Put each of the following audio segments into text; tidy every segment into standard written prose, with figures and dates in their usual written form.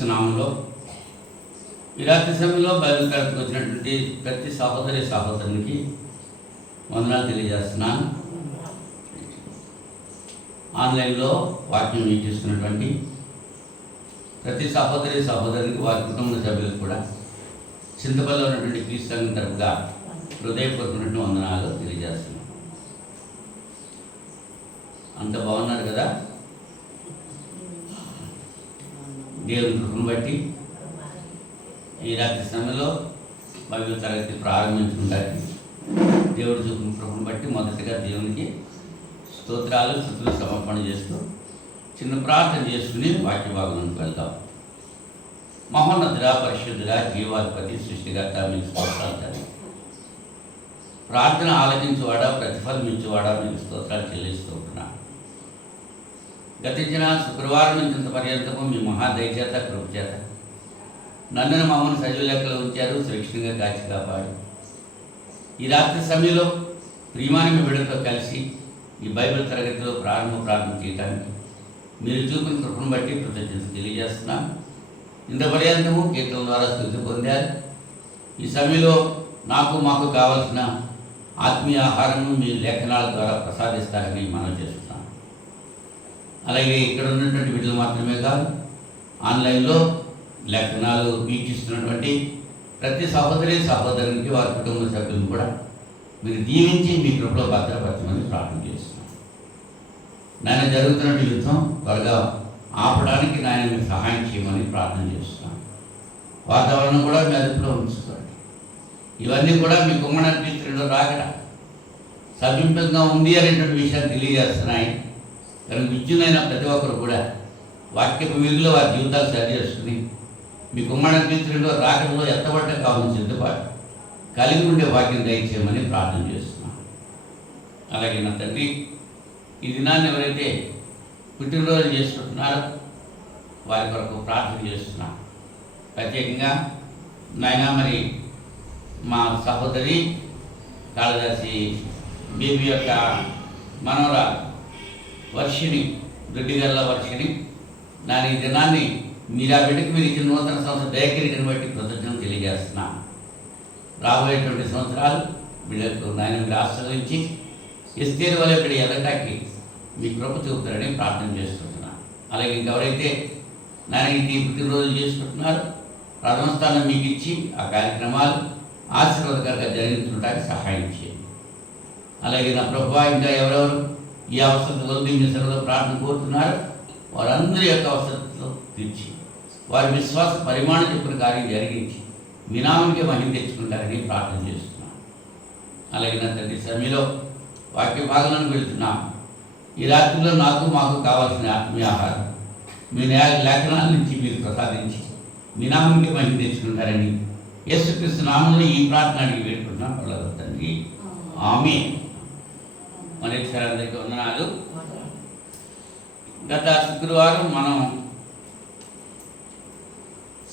యేసుక్రీస్తు నామంలో ఈ రాత్రి సమయంలో బైబిల్ తరగతికి వచ్చినటువంటి ప్రతి సహోదరునికి వందనాలు తెలియజేస్తున్నాను. ఆన్లైన్లో వాక్యం వీక్షిస్తున్నటువంటి ప్రతి సహోదరికి వారి కుటుంబ సభ్యులకు కూడా చింతపల్లిలో ఉన్నటువంటి క్రీస్తు సంఘం తరపుగా హృదయపూర్వకమైనటువంటి వందనాలు తెలియజేస్తున్నాను. అంత బాగున్నారు కదా? దేవుని కృపను బట్టి ఈ రాత్రి సమయంలో బైబిల్ తరగతి ప్రారంభించుకుంటారు. దేవుడు చూపిన కృపను బట్టి మొదటిగా దేవునికి స్తోత్రాలు స్తుతులు సమర్పణ చేస్తూ చిన్న ప్రార్థన చేసుకుని వాక్య భాగంలోకి వెళ్తాం. మహోన్నతుడా, పరిశుద్ధుడా, జీవాధిపతి, సృష్టికర్త మీకు స్తోత్రాలు తండ్రి. ప్రార్థన ఆలకించువాడా, ప్రతిఫలమించువాడా మీకు స్తోత్రాలు చెల్లిస్తూ ఉంటున్నా. గతించిన శుక్రవారం నుంచి ఇంత పర్యంతము మీ మహాదయచేత కృప చేత నన్ను మమ్మల్ని సజీవ లెక్కలు ఉంచారు, సురక్షితంగా కాచి కాపాడు. ఈ రాత్రి సమయంలో ప్రియమైన మీ బిడ్డలతో కలిసి ఈ బైబిల్ తరగతిలో ప్రారంభం చేయడానికి మీరు చూపిన కృపను బట్టి కృతజ్ఞతలు తెలియజేస్తున్నాను. ఇంత పర్యంతము కీర్తన ద్వారా స్తుతి పొందారు. ఈ సమయంలో మాకు కావలసిన ఆత్మీయ ఆహారము మీ లేఖనాల ద్వారా ప్రసాదిస్తారని మనం చేస్తున్నాం. అలాగే ఇక్కడ ఉన్నటువంటి వీటిలో మాత్రమే కాదు, ఆన్లైన్లో లేఖనాలు వీక్షిస్తున్నటువంటి ప్రతి సహోదరునికి వారి కుటుంబ సభ్యులను కూడా మీరు దీవించి మీ కృపలో భద్రపరచమని ప్రార్థన చేస్తున్నాను. నాయన, జరుగుతున్న యుద్ధం త్వరగా ఆపడానికి నాయన మీరు సహాయం చేయమని ప్రార్థన చేస్తున్నాను. వాతావరణం కూడా మీ అదుపులో ఉంచుకోండి. ఇవన్నీ కూడా మీ కుమ్మడానికి రాగడ సమీపంగా ఉంది అనేటువంటి విషయాన్ని తెలియజేస్తున్నాయి. కనుక విద్యునైన ప్రతి ఒక్కరు కూడా వాక్యపు వీధిలో వారి జీవితాలు సరి చేసుకుని మీ కుమ్మడానికి తీర్చడంలో రాకడంలో ఎత్తబడ్డ కావాలని సిద్ధపాటు కలిగి ఉండే వాక్యం దయచేయమని ప్రార్థన చేస్తున్నాను. అలాగే నా తండ్రి, ఈ దినాన్ని ఎవరైతే పుట్టినరోజు చేసుకుంటున్నారో వారి కొరకు ప్రార్థన చేస్తున్నాను. ప్రత్యేకంగా నాయన, మరి మా సహోదరి కాళదాసి బేబీ యొక్క మనవరాలు వర్షిణి, దొడ్డిగల్ల వర్షిణి, నా ఈ దినాన్ని మీరు ఆ బిడ్డకి మీరు ఇచ్చిన నూతన సంవత్సరం దయకిరీటిని బట్టి కృతజ్ఞతలు తెలియజేస్తున్నాను. రాబోయేటువంటి సంవత్సరాలు బిడ్డలకు నాయన మీరు ఆశ్రయించి ఎస్తేరు వల్ల ఇక్కడ ఎదటానికి మీ కృప చూపుతారని ప్రార్థన చేస్తుంటున్నాను. అలాగే ఇంకెవరైతే నాయన ఈ పుట్టినరోజులు చేసుకుంటున్నారో ప్రథమ స్థానం మీకు ఇచ్చి ఆ కార్యక్రమాలు ఆశీర్వాదకరంగా జరిగించడానికి సహాయం చేయండి. అలాగే నా ప్రభువా, ఇంకా ఎవరెవరు ఈ అవసరతలో మీ సర్వలో ప్రార్థన కోరుతున్నారు వారందరి యొక్క అవసరతలో తీర్చి వారి విశ్వాస పరిమాణం చెప్పిన కార్యం జరిగించి మీ నామానికి మహిమ తెచ్చుకుంటారని ప్రార్థన చేస్తున్నాను. అలాగే నా తండ్రి, సమయంలో వాక్య భాగంలోకి వెళ్తున్నాం. ఈ రాత్రిలో మాకు కావాల్సిన ఆత్మీయ ఆహారం మీ లేఖనాల నుంచి మీరు ప్రసాదించి మీ నామానికి మహిమ తెచ్చుకుంటారని యేసుక్రీస్తు నామంలో ఈ ప్రార్థన అడిగి వేడుకుంటున్నాం. పర్లేదు తండ్రి, ఆమేన్. మరొకసారి అందరికీ వందనాలు. గత శుక్రవారం మనం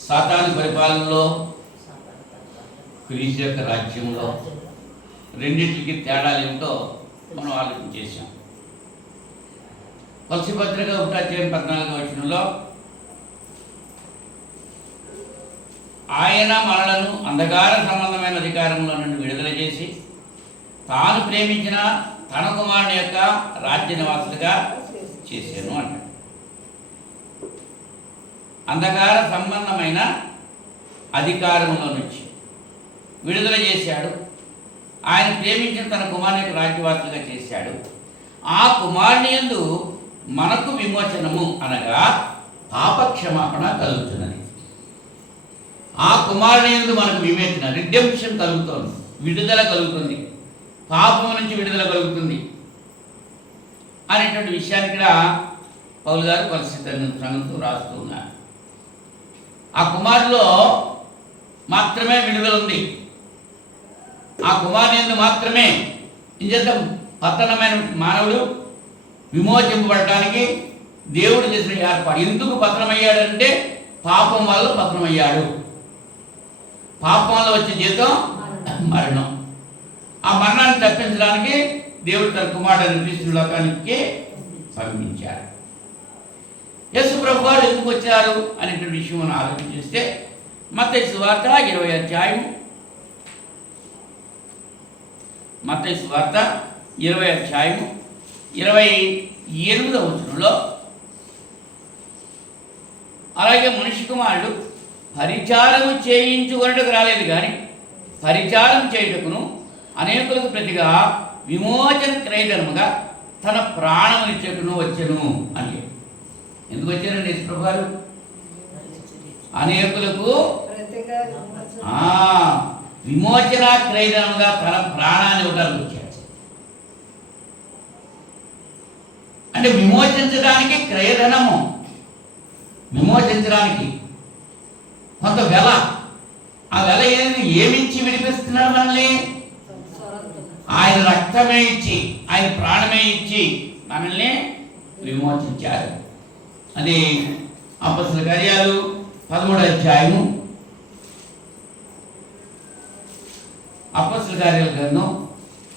సాతాను పరిపాలనలో క్రీస్తు యొక్క రాజ్యంలో రెండింటికి తేడాలు ఏమిటో మనం ఆలోచన చేశాం. కొలసీ పత్రిక 1:14 ఆయన మనలను అంధకార సంబంధమైన అధికారంలో నుండి విడుదల చేసి తాను ప్రేమించిన తన కుమారుని యొక్క రాజ్య నివాసులుగా చేశాను అంటాడు. అంధకార సంబంధమైన అధికారంలో నుంచి విడుదల చేశాడు. ఆయన ప్రేమించిన తన కుమారుని యొక్క రాజ్యవాసులుగా చేశాడు. ఆ కుమారుని యందు మనకు విమోచనము అనగా పాపక్షమాపణ కలుగుతున్నది. ఆ కుమారుని యందు మనకు విమోచన, రిడెంప్షన్ కలుగుతుంది, విడుదల కలుగుతుంది, పాపం నుంచి విడుదల కలుగుతుంది అనేటువంటి విషయాన్ని ఇక్కడ పౌలు గారు కొలసీ సంఘంతో రాస్తూ ఉన్నారు. ఆ కుమారులో మాత్రమే విడుదల ఉంది. ఆ కుమారుని యందు మాత్రమే ఇంత పతనమైన మానవుడు విమోచింపబడటానికి దేవుడు చేసిన ఏర్పాటు. ఎందుకు పతనమయ్యాడంటే పాపం వల్ల పతనమయ్యాడు. పాపం వల్ల వచ్చే జీతం మరణం. ఆ మరణాన్ని తప్పించడానికి దేవుడు తన కుమారుడిని క్రీస్తు లోకానికి పంపించాడు. యేసు ప్రభు వారు ఎందుకు వచ్చారు అనేటువంటి విషయం మనం ఆలోచన చేస్తే మత్తయి సువార్త 20వ అధ్యాయం, మత్తయి సువార్త 20వ అధ్యాయం 28వ వచనంలో, అలాగే మనిషి కుమారుడు పరిచారము చేయించుకొనుటకు రాలేదు కానీ పరిచారం చేయుటకును అనేకులకు ప్రతిగా విమోచన క్రయధనముగా తన ప్రాణమునిచ్చేటను వచ్చెను అని. ఎందుకు వచ్చారండి యేసు ప్రభు గారు? అనేకులకు విమోచన క్రయధనముగా తన ప్రాణాన్ని ఇవ్వడానికి వచ్చాడు. అంటే విమోచించడానికి క్రయధనము, విమోచించడానికి కొంత వెల. ఆ వెల ఏమిచ్చి విడిపిస్తున్నారు మనల్ని? ఆయన రక్తమే ఇచ్చి, ఆయన ప్రాణమే ఇచ్చి మనల్ని విమోచించారు. అది అపొస్తలుల కార్యాలు 13వ అధ్యాయము, అపొస్తలుల కార్యాల గ్రంథం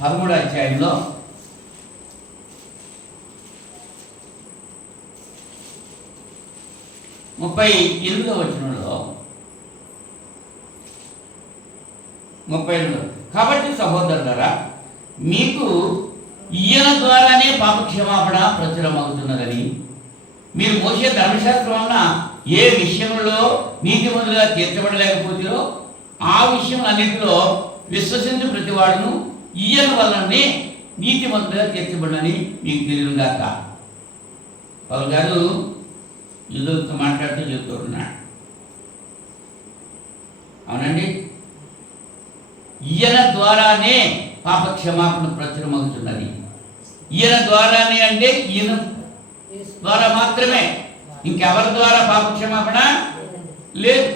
13వ అధ్యాయంలో 38వ వచనంలో 38 కాబట్టి సహోదరులారా, మీకు ఈయన ద్వారానే పాపక్షమాపణ ప్రచురమవుతున్నదని మీరు మోసే ధర్మశాస్త్రం వలన ఏ విషయంలో నీతిమంతులుగా తీర్చబడలేకపోతుందో ఆ విషయం అన్నింటిలో విశ్వసించు ప్రతివాడును ఈయన వలనే నీతిమంతులుగా తీర్చబడని మీకు తెలియదుగాక. పౌలు గారు యూదులతో మాట్లాడుతూ చెప్తున్నాడు. అవునండి, ఈయన ద్వారానే పాపక్షమాపణ ప్రచురమవుతున్నది. ఈయన ద్వారానే అంటే ఈయన ద్వారా మాత్రమే, ఇంకెవరి ద్వారా పాపక్షమాపణ లేదు.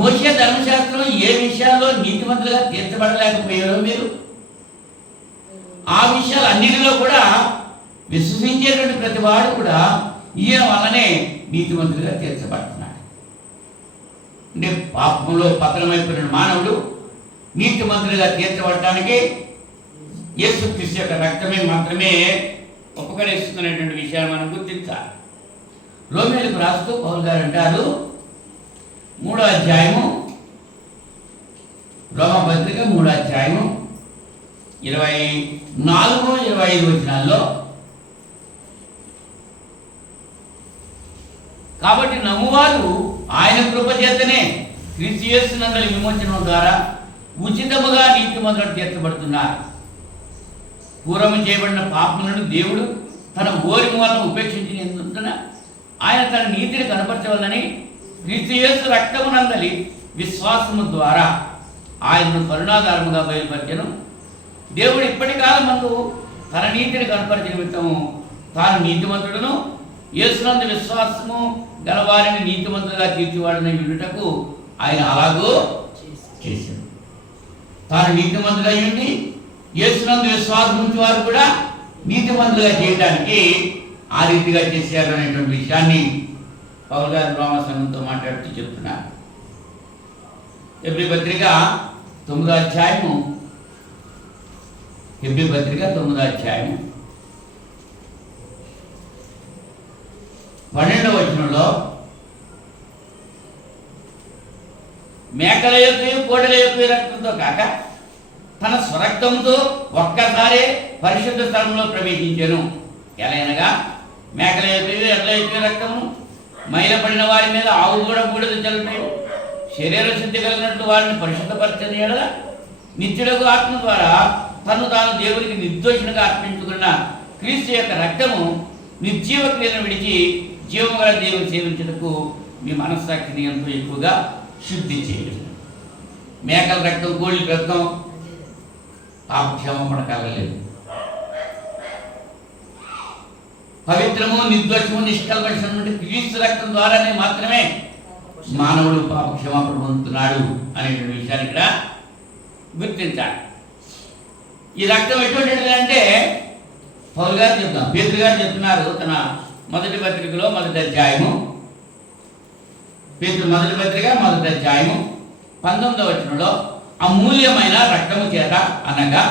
మోషే ధర్మశాస్త్రం ఏ విషయాల్లో నీతిమంతులుగా తీర్చబడలేకపోయారో మీరు ఆ విషయాలు అన్నిటిలో కూడా విశ్వసించేటువంటి ప్రతి వాడు కూడా ఈయన వల్లనే నీతిమంతులుగా తీర్చబడుతున్నాడు. అంటే పాపంలో పతనమైపోయిన మానవుడు నీతిమంతులుగా తీర్చబడటానికి యేసుక్రీస్తు యొక్క రక్తమే మాత్రమే ఉపకరిస్తున్నటువంటి విషయాన్ని మనం గుర్తించాలి. రోమీయులకు రాస్తూ పౌలు గారు అంటారు, 3వ అధ్యాయము, రోమపత్రిక 3వ అధ్యాయము 24, 25 వచనాల్లో, కాబట్టి నమ్మువారు ఆయన కృప చేతనే క్రీస్తు యేసునందలి విమోచనం ద్వారా ఉచితముగా నీతిమంతులుగా తీర్చబడుతున్నారు. పూర్వము చేయబడిన పాపములను దేవుడు తన ఓరిమ వలన ఉపేక్షించినందున ఆయన తన నీతిని కనపరచవలని క్రీస్తు యేసు రక్తమునందలి విశ్వాసము ద్వారా ఆయనను కరుణాధారముగా బయలుపరిచెను. దేవుడు ఇప్పటి కాలం ముందు తన నీతిని కనపరిచిన నిమిత్తము తాను నీతిమంతుడును యేసునందు విశ్వాసము గలవారిని నీతిమంతులుగా తీర్చివాడని వినుటకు ఆయన అలాగూ చేశాడు. తాను నీతిమంతుడై ఉండి యేసునందు విశ్వాసం ఉంచి వారు కూడా నీతిమంతులుగా చేయడానికి ఆ రీతిగా చేశారు అనేటువంటి విషయాన్ని పౌలు గారు రోమా సంఘంతో మాట్లాడుతూ చెప్తున్నారు. హెబ్రీ పత్రిక 9వ అధ్యాయము, హెబ్రీ పత్రిక 9వ అధ్యాయము 12వ వచనంలో, మేకల యొక్క కోడల యొక్క రక్తంతో కాక తన స్వరక్తంతో ఒక్కసారే పరిశుద్ధ స్థలంలో ప్రవేశించెను. ఎలాగనగా మేకల యొక్క ఎడ్ల యొక్క రక్తమును మైలపడిన వారి మీద ఆవు కూడా బూడిద చల్లుతాయి. శరీర శుద్ధి కలిగినట్లు వారిని పరిశుద్ధపరచని ఎడల నిత్యుడకు ఆత్మ ద్వారా తను తాను దేవునికి నిర్దోషునిగా అర్పించుకున్న క్రీస్తు యొక్క రక్తము నిర్జీవ క్రియలను విడిచి జీవము గల దేవుని సేవించుటకు మీ మనస్సాక్షిని ఎంతో ఎక్కువగా శుద్ధి చేయదు. మేకల రక్తం, కోళ్ళ రక్తం పాపక్షమాపణ కలగలేదు. పవిత్రము, నిర్దోషము, నిష్కల్మషము క్రీస్తు రక్తం ద్వారానే మాత్రమే మానవుడు పాపక్షమాపణ పొందుతున్నాడు అనేటువంటి విషయాన్ని ఇక్కడ గుర్తించాలి. ఈ రక్తం ఎటువంటిది అంటే పౌలు గారు చెప్తాం, పేతురు గారు చెప్తున్నారు తన మొదటి పత్రికలో 1వ అధ్యాయము, పేతురు మొదటి పత్రిక 1వ అధ్యాయము 19వ వచనంలో, అమూల్యమైన రక్తము చేత అనగా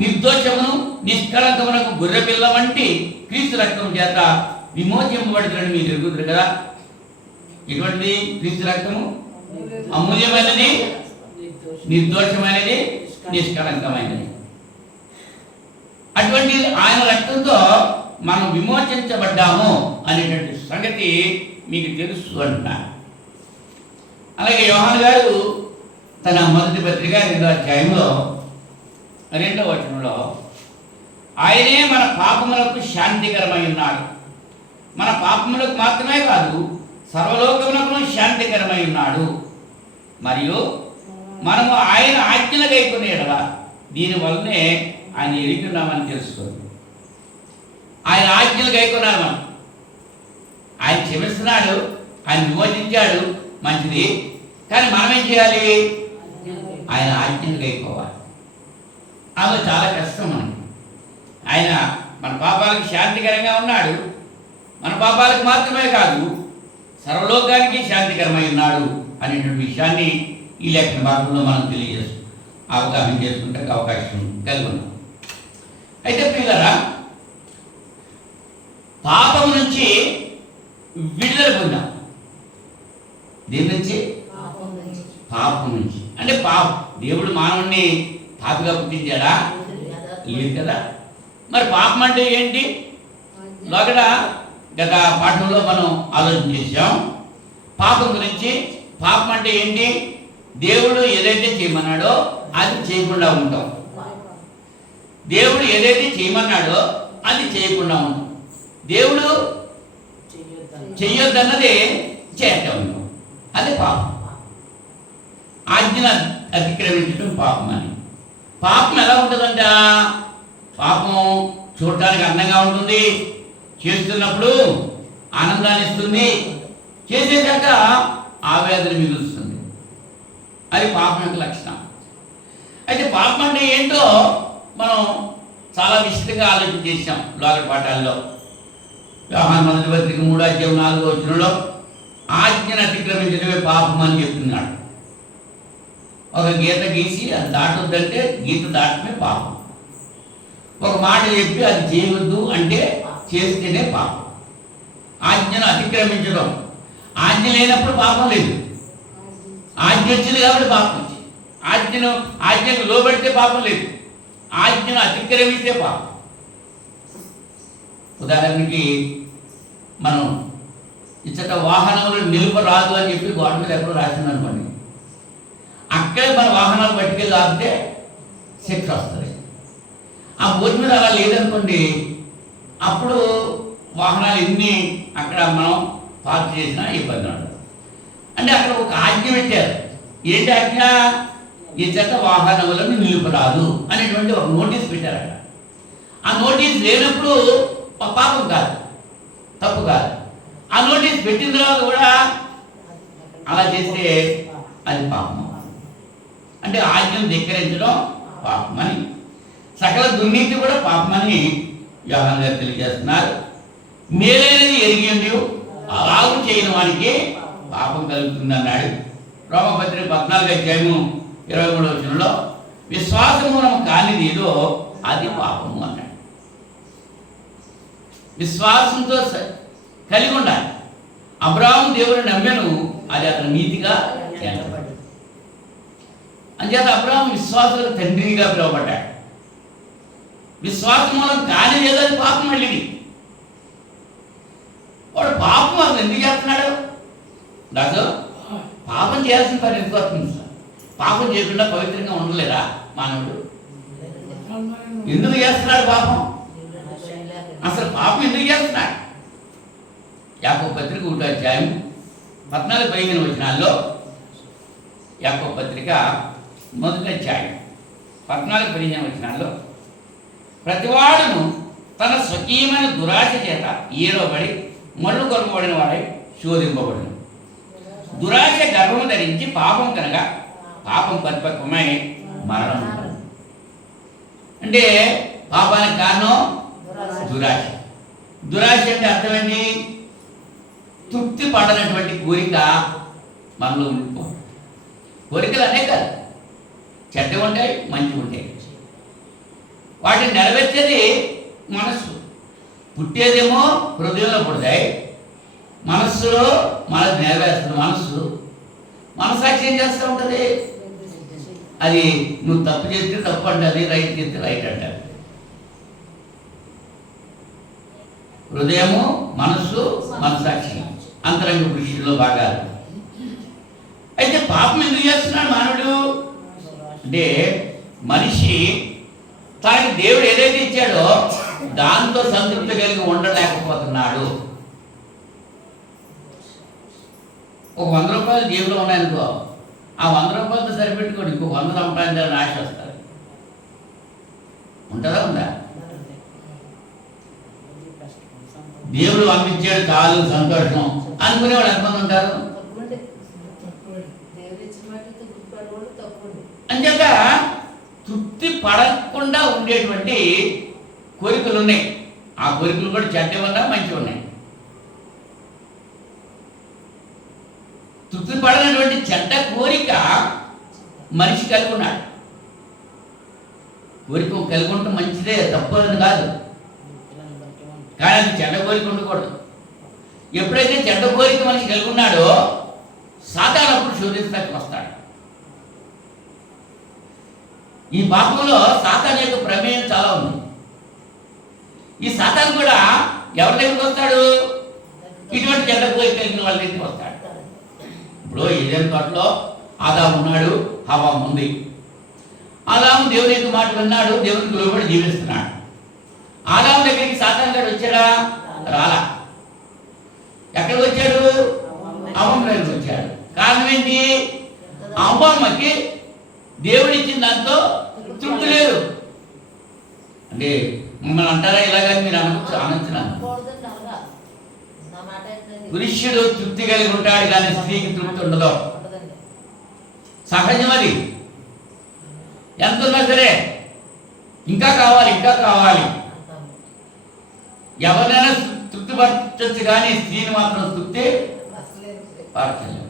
నిర్దోషమును నిష్కళంకమునకు గొర్రెపిల్ల వంటి క్రీస్తు రక్తము చేత విమోచింపబడుతున్నాడు మీరు ఎరుగుతారు కదా. ఎటువంటి క్రీస్తు రక్తము అమూల్యమైనది, నిర్దోషమైనది, నిష్కలంకమైనది. అటువంటి ఆయన రక్తంతో మనం విమోచించబడ్డాము అనేటువంటి సంగతి మీకు తెలుసు అంటున్నారు. అలాగే యోహాను గారు తన మొదటి పత్రిక 2వ అధ్యాయంలో 2వ వచనంలో ఆయనే మన పాపములకు శాంతికరమై ఉన్నాడు. మన పాపములకు మాత్రమే కాదు, సర్వలోకమునకును శాంతికరమై ఉన్నాడు. మరియు మనము ఆయన ఆజ్ఞలు గైకొనే ఎడల దీనివల్లనే ఆయన ఎరిగి ఉన్నామని తెలుసుకోండి. ఆయన ఆజ్ఞలు గైకొన్నాడు. మనం ఆయన క్షమిస్తున్నాడు, ఆయన విమోచించాడు, మంచిది. కానీ మనం ఏం చేయాలి? ఆయన ఆజ్ఞలు గైకోవాలి. అది చాలా కష్టం మనకి. ఆయన మన పాపాలకు శాంతికరంగా ఉన్నాడు. మన పాపాలకు మాత్రమే కాదు, సర్వలోకానికి శాంతికరమై ఉన్నాడు అనేటువంటి విషయాన్ని ఈ లేఖన భాగంలో మనం అవగాహన చేసుకుంటే అవకాశం కలిగి ఉన్నాం. అయితే పిల్లరా, పాపం నుంచి విడుదల పొందాం. దేని నుంచి? పాపం నుంచి. అంటే దేవుడు మానవుణ్ణి పాపిగా పుట్టించాడా? లేదు కదా. మరి పాపం అంటే ఏంటి? లోకడ గత పాఠంలో మనం ఆలోచన చేశాం పాపం గురించి. పాపం అంటే ఏంటి? దేవుడు ఏదైతే చేయమన్నాడో అది చేయకుండా ఉంటాం. దేవుడు ఏదైతే చేయమన్నాడో అది చేయకుండా ఉంటాం. దేవుడు చెయ్యొద్దన్నది చేస్తూ ఉంటాం. అది పాపం. ఆజ్ఞను అతిక్రమించడం పాపం అని. పాపం ఎలా ఉంటుందంట? పాపం చూడటానికి అందంగా ఉంటుంది, చేస్తున్నప్పుడు ఆనందాన్ని ఇస్తుంది, చేసేదాక ఆవేదన మిగులుస్తుంది. అది పాపం యొక్క లక్షణం. అయితే పాపం అంటే ఏంటో మనం చాలా విశిష్టంగా ఆలోచన చేసాం లోకల్ పాఠాల్లో. యోహాను మొదటి పత్రిక 3వ అధ్యాయం 4వ వచనంలో ఆజ్ఞను అతిక్రమించడమే పాపం అని చెప్తున్నాడు. ఒక గీత గీసి అది దాటొద్దంటే గీత దాటమే పాపం. ఒక మాట చెప్పి అది చేయవద్దు అంటే చేస్తేనే పాపం. ఆజ్ఞను అతిక్రమించడం. ఆజ్ఞ లేనప్పుడు పాపం లేదు. ఆజ్ఞ వచ్చింది కాబట్టి పాపం వచ్చింది. ఆజ్ఞకు లోబడితే పాపం లేదు. ఆజ్ఞను అతిక్రమిస్తే పాపం. ఉదాహరణకి మనం ఇచ్చట వాహనములు నిలుపరాదు అని చెప్పి గోడ మీద ఎక్కడో రాసింది అనుకోండి. అక్కడే మన వాహనాలు పట్టుకెళ్ళి ఆపితే శిక్ష వస్తుంది. ఆ బోర్డు మీద అలా లేదనుకోండి, అప్పుడు వాహనాలు ఎన్ని అక్కడ మనం పార్క్ చేసినా ఇబ్బంది ఉండదు. అంటే అక్కడ ఒక ఆజ్ఞ పెట్టారు. ఏంటి ఆజ్ఞ? ఈ జత వాహనములను నిలుపరాదు అనేటువంటి ఒక నోటీస్ పెట్టారు అక్కడ. ఆ నోటీస్ లేనప్పుడు పాపం కాదు, తప్పు కాదు. ఆ నోటీస్ పెట్టిన తర్వాత కూడా అలా చేస్తే అది పాపం. అంటే ఆజ్ఞను ధిక్కరించడం పాపమని, సకల దుర్నీతి కూడా పాపమని యోహాను గారు తెలియజేస్తున్నారు. మేలైనది ఎరిగి ఉండి అలాగూ చేయని వానికి పాపం కలుగుతుంది అన్నాడు. రోమపత్రిక 14వ అధ్యాయము 23వ వచనంలో విశ్వాసమూలం కానిది ఏదో అది పాపము అన్నాడు. విశ్వాసంతో కలిగి ఉండాలి. అబ్రాహాము దేవుని నమ్మెను, అది అతను నీతిగా ఎంచబడ్డాడు. అంచేత అబ్రాహాము విశ్వాసులకు తండ్రిగా పిలువబడ్డాడు. విశ్వాసం మూలం కాని లేదా పాపం. మళ్ళీ వాడు పాపం అసలు ఎందుకు చేస్తున్నాడు? దాసు పాపం చేయాల్సిన పని ఎందుకు వస్తుంది? పాపం చేయకుండా పవిత్రంగా ఉండలేరా మానవుడు? ఎందుకు చేస్తున్నాడు పాపం? అసలు పాపం ఎందుకు చేస్తున్నాడు? యాకోబు పత్రిక 1వ అధ్యాయం 14-15 వచనాల్లో, యాకోబు పత్రిక 1వ అధ్యాయం 14-15 వచనాల్లో, ప్రతివాడును తన స్వకీయమైన దురాశ చేత ఏడవబడి మళ్ళు కొనబడిన వాడై శోధింపబడును. దురాశ గర్భము ధరించి పాపం కనుక పాపం పరిపక్వమై మరణం. అంటే పాపానికి కారణం దురాశ. దురాశ అంటే అర్థమేంటి? తృప్తి పడనటువంటి కోరిక మనలో ఉండిపోతుంది. కోరికలు అనేకాలు, చెడ్డ ఉంటాయి, మంచి ఉంటాయి. వాటిని నెరవేర్చేది మనస్సు. పుట్టేదేమో హృదయంలో పుడతాయి, మనస్సులో మన నెరవేరుస్తుంది. మనస్సాక్షి ఏం చేస్తూ ఉంటుంది? అది నువ్వు తప్పు చేస్తే తప్పు అంటుంది, రైట్ చేస్తే రైట్ అంటారు. హృదయము, మనస్సు, మనసాక్షి అంతరంగ పురుషుల్లో భాగాలు. అయితే పాపం ఎందుకు చేస్తున్నాడు మానవుడు అంటే, మనిషి తనకి దేవుడు ఏదైతే ఇచ్చాడో దాంతో సంతృప్తి కలిగి ఉండలేకపోతున్నాడు. ఒక 100 రూపాయలు జేబులో ఉన్నాయనుకో, ఆ 100 రూపాయలతో సరిపెట్టుకోండి, ఇంకో 100 సంపాదించాలని ఆశ వస్తుంది. ఉంటుందా? ఉందా? దేవుడు పంపించాడు చాలు సంతోషం అనుకునేవాడు ఎంతమంది ఉంటారు? అంచేత తృప్తి పడకుండా ఉండేటువంటి కోరికలు ఉన్నాయి. ఆ కోరికలు కూడా చెడ్డవి ఉన్నా మంచివి ఉన్నాయి. తృప్తి పడనటువంటి చెడ్డ కోరిక మనిషి కలిగి ఉన్నాడు. కోరిక కలిగి ఉండటం మంచిదే, తప్పు అని కాదు, కానీ అది చెడ్డ కోరిక ఉండకూడదు. ఎప్పుడైతే చెడ్డ కోరిక మనిషి కలిగి ఉన్నాడో సాతానప్పుడు శోధిస్తానికి వస్తాడు. ఈ పాపంలో సాతాను యొక్క ప్రమేయం చాలా ఉంది. ఈ సాతాను కూడా ఎవరి దగ్గరికి వస్తాడు? ఇటువంటి చెడ్డ కోరిక కలిగిన వాళ్ళ దగ్గరికి వస్తాడు. ఇప్పుడు ఏదైనా తోటలో ఆదాము ఉన్నాడు, హవ్వ ఉంది. ఆదాము దేవుని యొక్క మాట విన్నాడు, దేవునికి లోబడి జీవిస్తున్నాడు. ఆదాము దగ్గరికి సాతాను గారు వచ్చాడా? రాలా. ఎక్కడికి వచ్చాడు? అవ్వమ్మ దగ్గరికి వచ్చాడు. కారణం ఏంటి? అవ్వమ్మకి దేవుడిచ్చిన దాంతో తృప్తి లేదు. అంటే మిమ్మల్ని అంటారా ఇలాగని మీరు అనొచ్చున్నాను. పురుషుడు తృప్తి కలిగి ఉంటాడు కానీ స్త్రీకి తృప్తి ఉండదు. సహజం అది. ఎంత ఉన్నా సరే ఇంకా కావాలి, ఇంకా కావాలి. ఎవరినైనా తృప్తి పరచచ్చు కానీ స్త్రీని మాత్రం తృప్తి పరచలేము.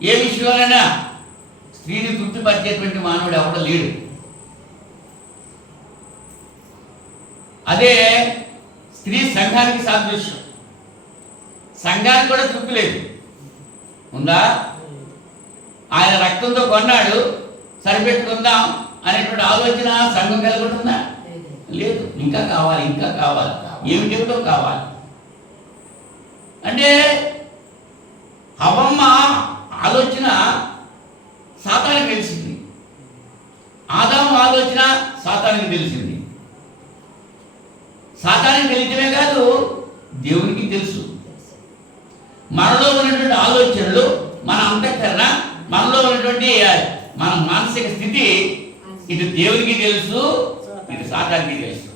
ఏ విషయంలోనైనా స్త్రీని తృప్తి పరిచేటువంటి మానవుడు ఎవడో లేడు. అదే స్త్రీ సంఘానికి సాదృశ్యం. సంఘానికి కూడా తృప్తి లేదు. ఉందా? ఆయన రక్తంతో కొన్నాడు, సరిపెట్టుకుందాం అనేటువంటి ఆలోచన సంఘం కలిగి ఉంటుందా? లేదు. ఇంకా కావాలి, ఇంకా కావాలి, ఏమిటో కావాలి. అంటే హవ్వమ్మ ఆలోచన సాతానికి తెలిసింది, ఆదాము ఆలోచన సాతానికి తెలిసింది. సాతానికి తెలియటమే కాదు, దేవునికి తెలుసు. మనలో ఉన్నటువంటి ఆలోచనలు, మన అంతఃకరణ, మనలో ఉన్నటువంటి మన మానసిక స్థితి ఇటు దేవునికి తెలుసు, ఇటు సాతానికి తెలుసు.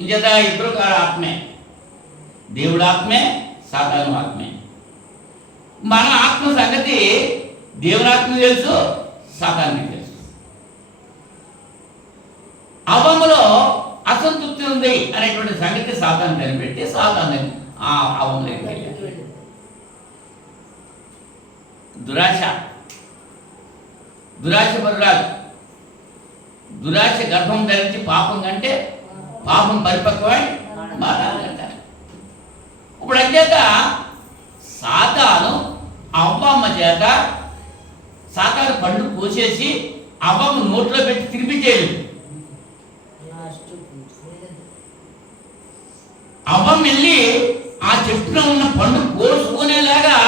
ఇంచేత ఇద్దరు ఆత్మే, దేవుడు ఆత్మే, సాతాను ఆత్మే. మన ఆత్మ సంగతి దేవుని ఆత్మ తెలుసు, సాతానికి తెలుసు. అవ్వములో అసంతృప్తి ఉంది అనేటువంటి సంగతి సాతాను కనిపెట్టి సాతాను ఆ అవ్వములోకి వెళ్ళాడు. దురాశ పరురాలు. దురాశ గర్భం ధరించి పాపం కంటే పాపం పరిపక్వమై మారాలంటారు. ఇప్పుడు అంచేత సాతాను అవ్వమ్మ చేత సాతాను పండు కోసేసి అవ్వమ్మ నోట్లో పెట్టి తినిపించేయలేదు. అవ్వమ్మ వెళ్ళి ఆ చెట్టులో ఉన్న పండు కోసుకునేలాగా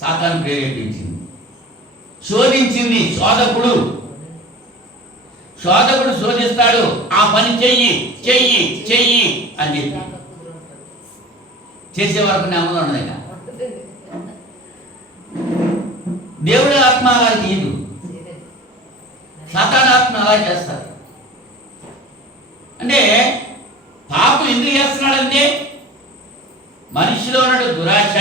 సాతాను ప్రేరేపించింది, శోధించింది. శోధకుడు శోధిస్తాడు, ఆ పని చెయ్యి చెయ్యి చెయ్యి అని చెప్పి చేసే వరకు నెమ్మది ఉండదు. దేవుడి ఆత్మ అలా చేయదు, సాతాను ఆత్మ అలా చేస్తారు. అంటే పాపం ఎందుకు చేస్తున్నాడంటే మనిషిలో ఉన్న దురాశ,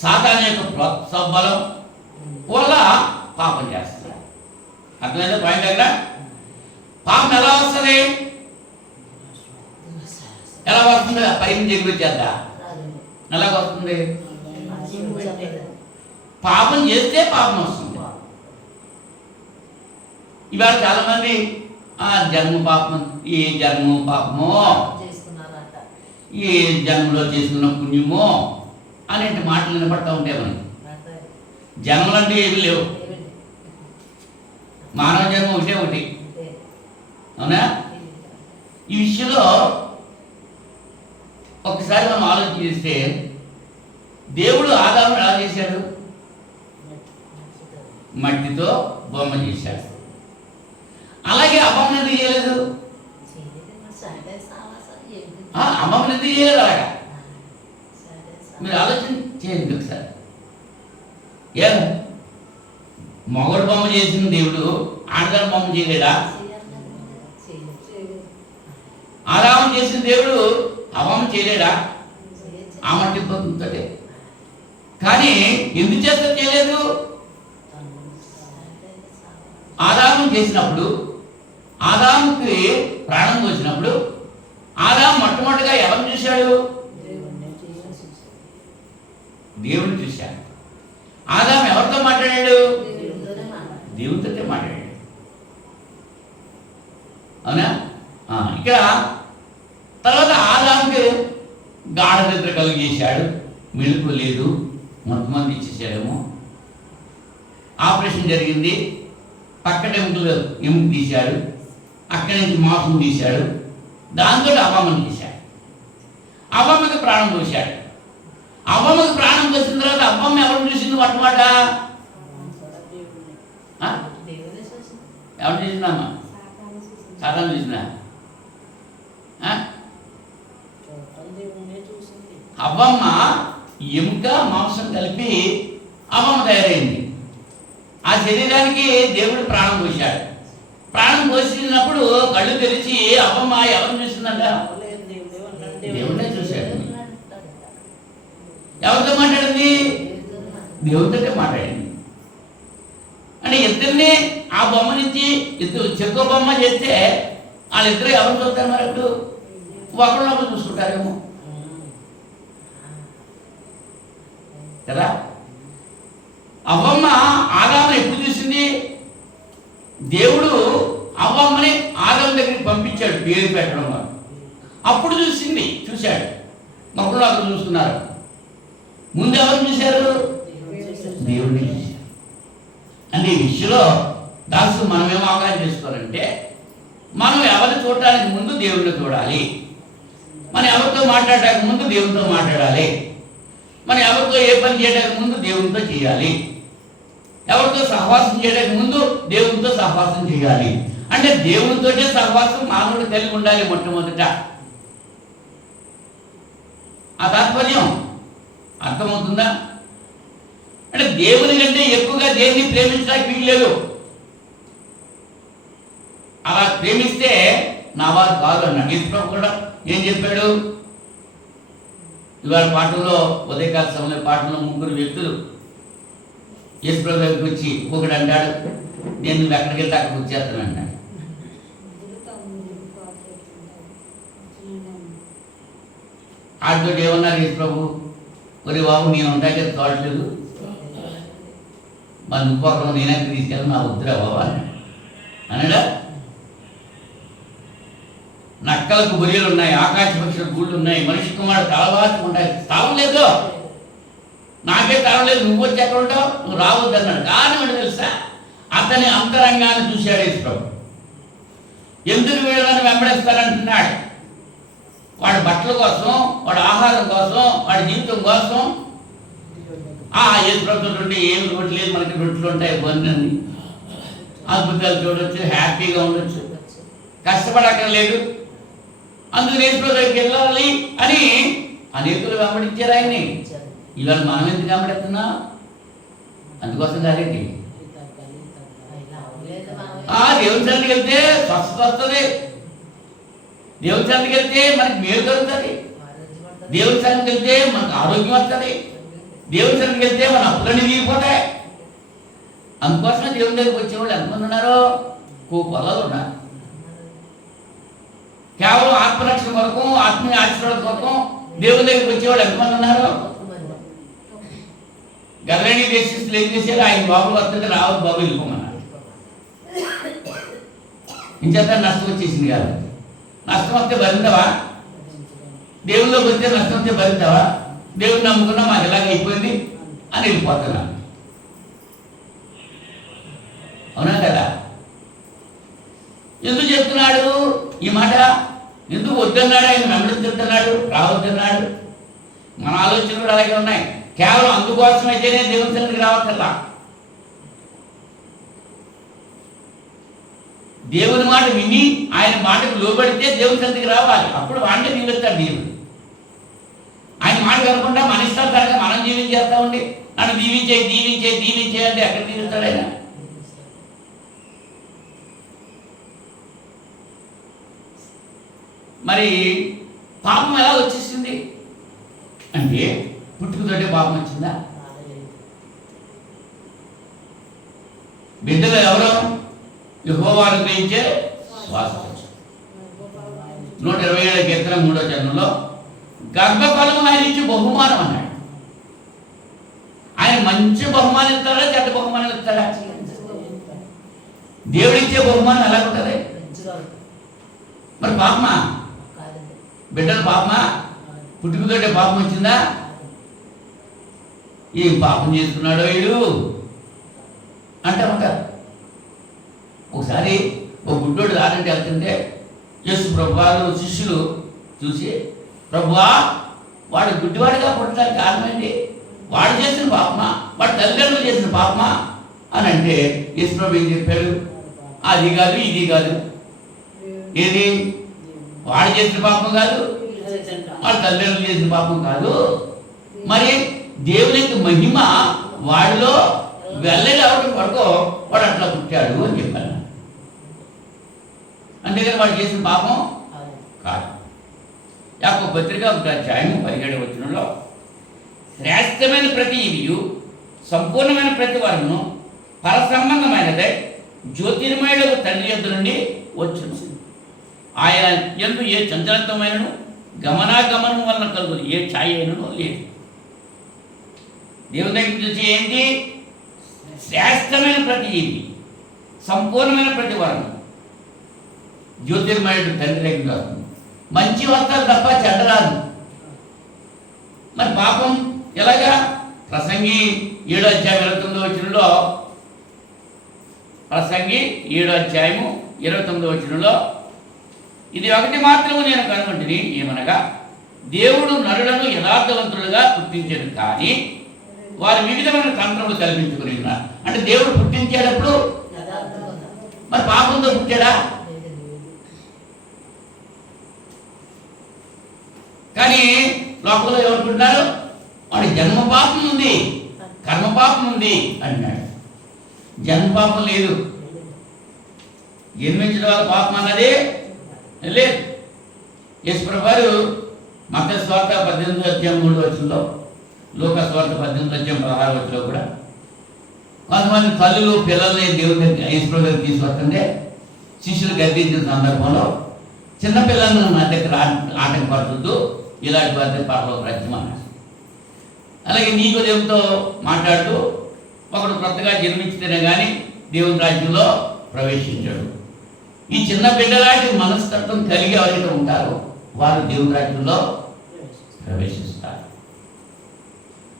సాతాను యొక్క ప్రోత్సాహబలం వల్ల పాపం చేస్తారు. అర్థమైందా పాయింట్ దగ్గర? పాపం ఎలా వస్తుంది? ఎలా వస్తుంది? పైన చెప్పించేద్దా? ఎలాగ వస్తుంది? పాపం చేస్తే పాపం వస్తుంది. ఇవాళ చాలా మంది ఆ జన్మ పాపం, ఏ జన్మ పాపమో, ఏ జన్మలో చేసుకున్న పుణ్యమో అనేటి మాటలు వినపడతా ఉంటాయి మనకి. జన్మలు అంటే ఏమి లేవు, మానవ జన్మ ఒకటే ఒకటి. అవునా? ఈ విషయంలో ఒకసారి మనం ఆలోచన చేస్తే, దేవుడు ఆదామును ఎలా చేశాడు? మట్టితో బొమ్మ చేశాడు. అలాగే అమ్మమ్మని ఎందుకు చేయలేదు? అమ్మమ్మని ఎందుకు చేయలేదు? అలాగా మీరు ఆలోచన చేయండి ఒకసారి. ఏ మొగడు బొమ్మ చేసిన దేవుడు ఆడదాని బొమ్మ చేయలేదా? ఆదాము చేసిన దేవుడు అమ్మమ్మ చేయలేడా? ఆ మట్టి బొమ్మతో. కానీ ఎందుకు చేస్తా చేయలేదు? ఆదాము చేసినప్పుడు, ఆదాముకి ప్రాణం పోసినప్పుడు ఆదాము మొట్టమొదటిగా ఎవరిని చూశాడు? దేవుడిని చూశాడు. ఆదాము ఎవరితో మాట్లాడాడు? దేవుడితో మాట్లాడాడు. అవునా? ఇక్కడ తర్వాత ఆదాముకి గాఢ నిద్ర కలిగేశాడు, మెలుకు లేదు, మొత్తమంది ఇచ్చేసాడేమో. ఆపరేషన్ జరిగింది, పక్కన ఎముక తీశాడు, అక్కడి నుంచి మాంసం తీశాడు, దాంతో అవ్వమ్మని తీశాడు. అవ్వమ్మకి ప్రాణం పోశాడు. అవ్వమ్మకి ప్రాణం పోసిన తర్వాత అవ్వమ్మ ఎవరిని చూసింది? మొట్టమొదట ఎవరు చూసిందమ్మా? సాతాను చూసినా? అవ్వమ్మ ఎముక మాంసం కలిపి అవ్వమ్మ తయారైంది. ఆ శరీరానికి దేవుడు ప్రాణం పోశాడు. ప్రాణం పోసినప్పుడు కళ్ళు తెరిచి అవ్వమ్మ ఎవరిని చూసిందంట? దేవుడే చూశాడు. ఎవరితో మాట్లాడింది? దేవుడితో మాట్లాడింది. అంటే ఇద్దరిని ఆ బొమ్మ నుంచి చెక్కో బొమ్మ చేస్తే వాళ్ళిద్దరు ఎవరు చూస్తారు? మరి అప్పుడు ఒకరినొకరు చూసుకుంటారేమో కదా. అవ్వమ్మ ఆదాముని ఎప్పుడు చూసింది? దేవుడు అవ్వమ్మని ఆదాము దగ్గరికి పంపించాడు పేరు పెట్టడం వల్ల. అప్పుడు చూశాడు. ఒకరు అక్కడ చూసుకున్నారు. ముందు ఎవరు చూశారు? దేవుడిని చూశారు. అంటే ఈ విషయంలో దాసు మనం ఏం అవగాహన చేసుకోవాలంటే, మనం ఎవరిని చూడటానికి ముందు దేవుడిని చూడాలి. మనం ఎవరితో మాట్లాడటానికి ముందు దేవుడితో మాట్లాడాలి. మనం ఎవరితో ఏ పని చేయడానికి ముందు దేవుడితో చేయాలి. ఎవరితో సహవాసం చేయడానికి ముందు దేవుడితో సహవాసం చేయాలి. అంటే దేవుడితోటే సహవాసం మానవుడు కలిగి ఉండాలి మొట్టమొదట. ఆ తాత్పర్యం అర్థమవుతుందా? అంటే దేవుని కంటే ఎక్కువగా దేవుని ప్రేమించడానికి వీల్లేదు. అలా ప్రేమిస్తే నా వారు కాదు అన్నాడు. యేసుప్రభు కూడా ఏం చెప్పాడు? ఇవాళ పాఠంలో, ఉదయకాల సమయంలో పాఠంలో 3 వ్యక్తులు యేసుప్రభు దగ్గరికి వచ్చి, ఒకడు అంటాడు, నేను నువ్వు ఎక్కడికి వెళ్తే అక్కడికి వచ్చేస్తాను అన్నాడు. ఆడితో ఏమన్నారు యేసుప్రభు? ఒరే బాబు, నేను ఉంటాకే తోడలేదు, మరి నువ్వు నేనెక్కడ తీసుకెళ్ళి నా వద్దురా బాబా అన్నాడా? నక్కలకు బొరియలు ఉన్నాయి, ఆకాశ పక్షులకు గూళ్ళు ఉన్నాయి, మనిషి కుమారుడు తలవాసి ఉంటాయి, స్థలం లేదు, నాకే స్థలం లేదు, నువ్వు వచ్చి ఎక్కడ ఉంటావు, నువ్వు రావద్దు అన్నాడు. కారణం తెలుసా? అతని అంతరంగాన్ని చూశాడు యేసుప్రభు. ఎందుకు వీళ్ళని వెంబడిస్తారంటున్నాడు? వాడి బట్టల కోసం, వాడి ఆహారం కోసం, వాడి జీవితం కోసం. యేసుప్రభుతో ఉంటే ఏమి రోడ్లు లేదు, మనకి రొట్టెలు ఉంటాయి, ఇబ్బంది, అద్భుతాలు చూడవచ్చు, హ్యాపీగా ఉండొచ్చు, కష్టపడక్కర్లేదు. అందుకు యేసుప్రభు దగ్గరికి వెళ్ళాలి అని అనేకులు వెంబడించారు ఆయన్ని. ఇవాళ మనం ఎందుకు వెంబడిస్తున్నా? అందుకోసం కాదండి. దేవుని సన్నిధికి వెళ్తే స్వస్థత వస్తుంది, దేవుని సన్నిధికి వెళ్తే మనకి మేలు కలుగుతుంది, దేవుని సన్నిధికి వెళ్తే మనకు ఆరోగ్యం వస్తుంది, దేవుని సన్నిధికి వెళ్తే మన అప్పులన్నీ తీరిపోతాయి. అందుకోసమే దేవుని దగ్గరికి వచ్చేవాళ్ళు ఎంతమంది ఉన్నారు? పొలాలు ఉన్నారు. కేవలం ఆత్మరక్షణ కొరకు, ఆత్మీయ ఆశీర్వాదం కొరకు దేవుని దగ్గరికి వచ్చేవాళ్ళు ఎంతమంది ఉన్నారు? గదరేణి దేశస్తులు ఏం చేశారు? ఆయన బాబులు వస్తుంటే రావద్దు బాబు వెళ్ళిపోమన్నారు. ఇంచేత నష్టం వచ్చేసింది కాబట్టి. నష్టం వస్తే భరించవా? దేవుళ్ళలోకి వస్తే నష్టం వస్తే భరించవా? దేవుడిని నమ్ముకున్నా మాకు ఇలాగ అయిపోయింది అని వెళ్ళిపోతున్నాను. అవునా కదా? ఎందుకు చెప్తున్నాడు ఈ మాట? ఎందుకు వద్దన్నాడు? ఆయన వెంబడించుతున్నాడు, రావద్దన్నాడు. మన ఆలోచనలు కూడా అలాగే ఉన్నాయి. కేవలం అందుకోసం అయితేనే దేవుని సన్నిధికి రావచ్చల్లా. దేవుని మాట విని ఆయన మాటకు లోబడితే దేవుని సన్నిధికి రావాలి. అప్పుడు వాడిని దీవిస్తాడు దేవుడు. ఆయన మాట కనుకుంటా మన ఇష్టాలుగా మనం జీవించేస్తా ఉండి నన్ను దీవించే అంటే ఎక్కడ దీవిస్తాడు ఆయన? మరి పాపం ఎలా వచ్చేసింది అంటే పుట్టుకతోటే పాపం వచ్చిందా? బిడ్డలు ఎవరు? యెహోవాను గ్రహించే శ్వాస. 127 కీర్తన 3వ చరణంలో గర్భఫలం ఆయన ఇచ్చే బహుమానం అన్నాడు. ఆయన మంచి బహుమానం ఇస్తాడా, చెడ్డ బహుమానం ఇస్తాడా? దేవుడిచ్చే బహుమానం ఎలా ఉంటుంది? మరి పాపమా? బిడ్డలు పాపమా? పుట్టుకతోటే పాపం వచ్చిందా? ఏం పాపం చేసుకున్నాడో వీడు అంటే ఉంటారు. ఒకసారి ఒక గుడ్డోడు దారంటే వెళ్తుంటే యేసు ప్రభువారు శిష్యులు చూసి, ప్రభువా వాడు గుడ్డివాడిగా పుట్టడానికి కారణమేంటి? వాడు చేసిన పాపమా, వాడు తల్లిదండ్రులు చేసిన పాపమా అని అంటే యేసు ప్రభు ఏం చెప్పాడు? అది కాదు, ఇది కాదు. ఏది? వాడు చేసిన పాపం కాదు, వాడు తల్లిదండ్రులు చేసిన పాపం కాదు. మరి దేవుని యొక్క మహిమ వాడిలో వెళ్ళేది అవడం వరకు వాడు అట్లా పుట్టాడు అని చెప్పాను. అంతేగాని వాడు చేసిన పాపం కాదు. యాకోబు పత్రిక 1:17 వచనంలో శ్రేష్టమైన ప్రతి ఇదియు సంపూర్ణమైన ప్రతి వరమును పరసంబంధమైనదే జ్యోతిర్మయుడు తండ్రి యొద్ద నుండి వచ్చును. ఆయన యందు ఏ చంచలత్వమైనను గమనాగమనం వలన కలుగును ఏ ఛాయ అయినను లేదు. దేవుని దగ్గర చూసి ఏంటి? శ్రేష్టమైన ప్రతి ఇది, సంపూర్ణమైన ప్రతి వరం జ్యోతిర్మయుడు తండ్రి దగ్గర వస్తుంది. మంచి వస్తారు తప్ప చెడ్డ రాదు. మరి పాపం ఎలాగా? ప్రసంగి 7:29 వచనంలో ప్రసంగి 7:29 వచనంలో ఇది ఒకటి మాత్రము నేను కనుగొంటిని, ఏమనగా దేవుడు నరులను యథార్థవంతులుగా పుట్టించాడు, కానీ వారు వివిధమైన తంత్రములు కల్పించుకుని ఉన్నారు. అంటే దేవుడు పుట్టించేటప్పుడు మరి పాపంతో పుట్టాడా? కానీ లోకంలో ఎవరుకుంటున్నారు? వాడి జన్మ పాపం ఉంది, కర్మ పాపం ఉంది అంటున్నాడు. జన్మ పాపం లేదు, జన్మించడం వల్ల పాపం అన్నది లేదు. యేసు ప్రభువారు మత్తయి సువార్త 18:3 లూకా సువార్త 18:16 కూడా కొంతమంది తల్లులు పిల్లల్ని దేవుని దగ్గర యేసు ప్రభు దగ్గర తీసుకొస్తుంటే శిష్యులు గద్దించిన సందర్భంలో చిన్నపిల్లలను నా దగ్గర ఆటంకపరచొద్దు, ఇలాంటి వారి పరలోక రాజ్యం అన్నారు. అలాగే నీకు దేవునితో మాట్లాడుతూ ఒకడు కొత్తగా జన్మించితేనే కానీ దేవుని రాజ్యంలో ప్రవేశించాడు. ఈ చిన్న బిడ్డలాంటి మనస్తత్వం కలిగి ఎవరైతే ఉంటారో వారు దేవుని రాజ్యంలో ప్రవేశిస్తారు.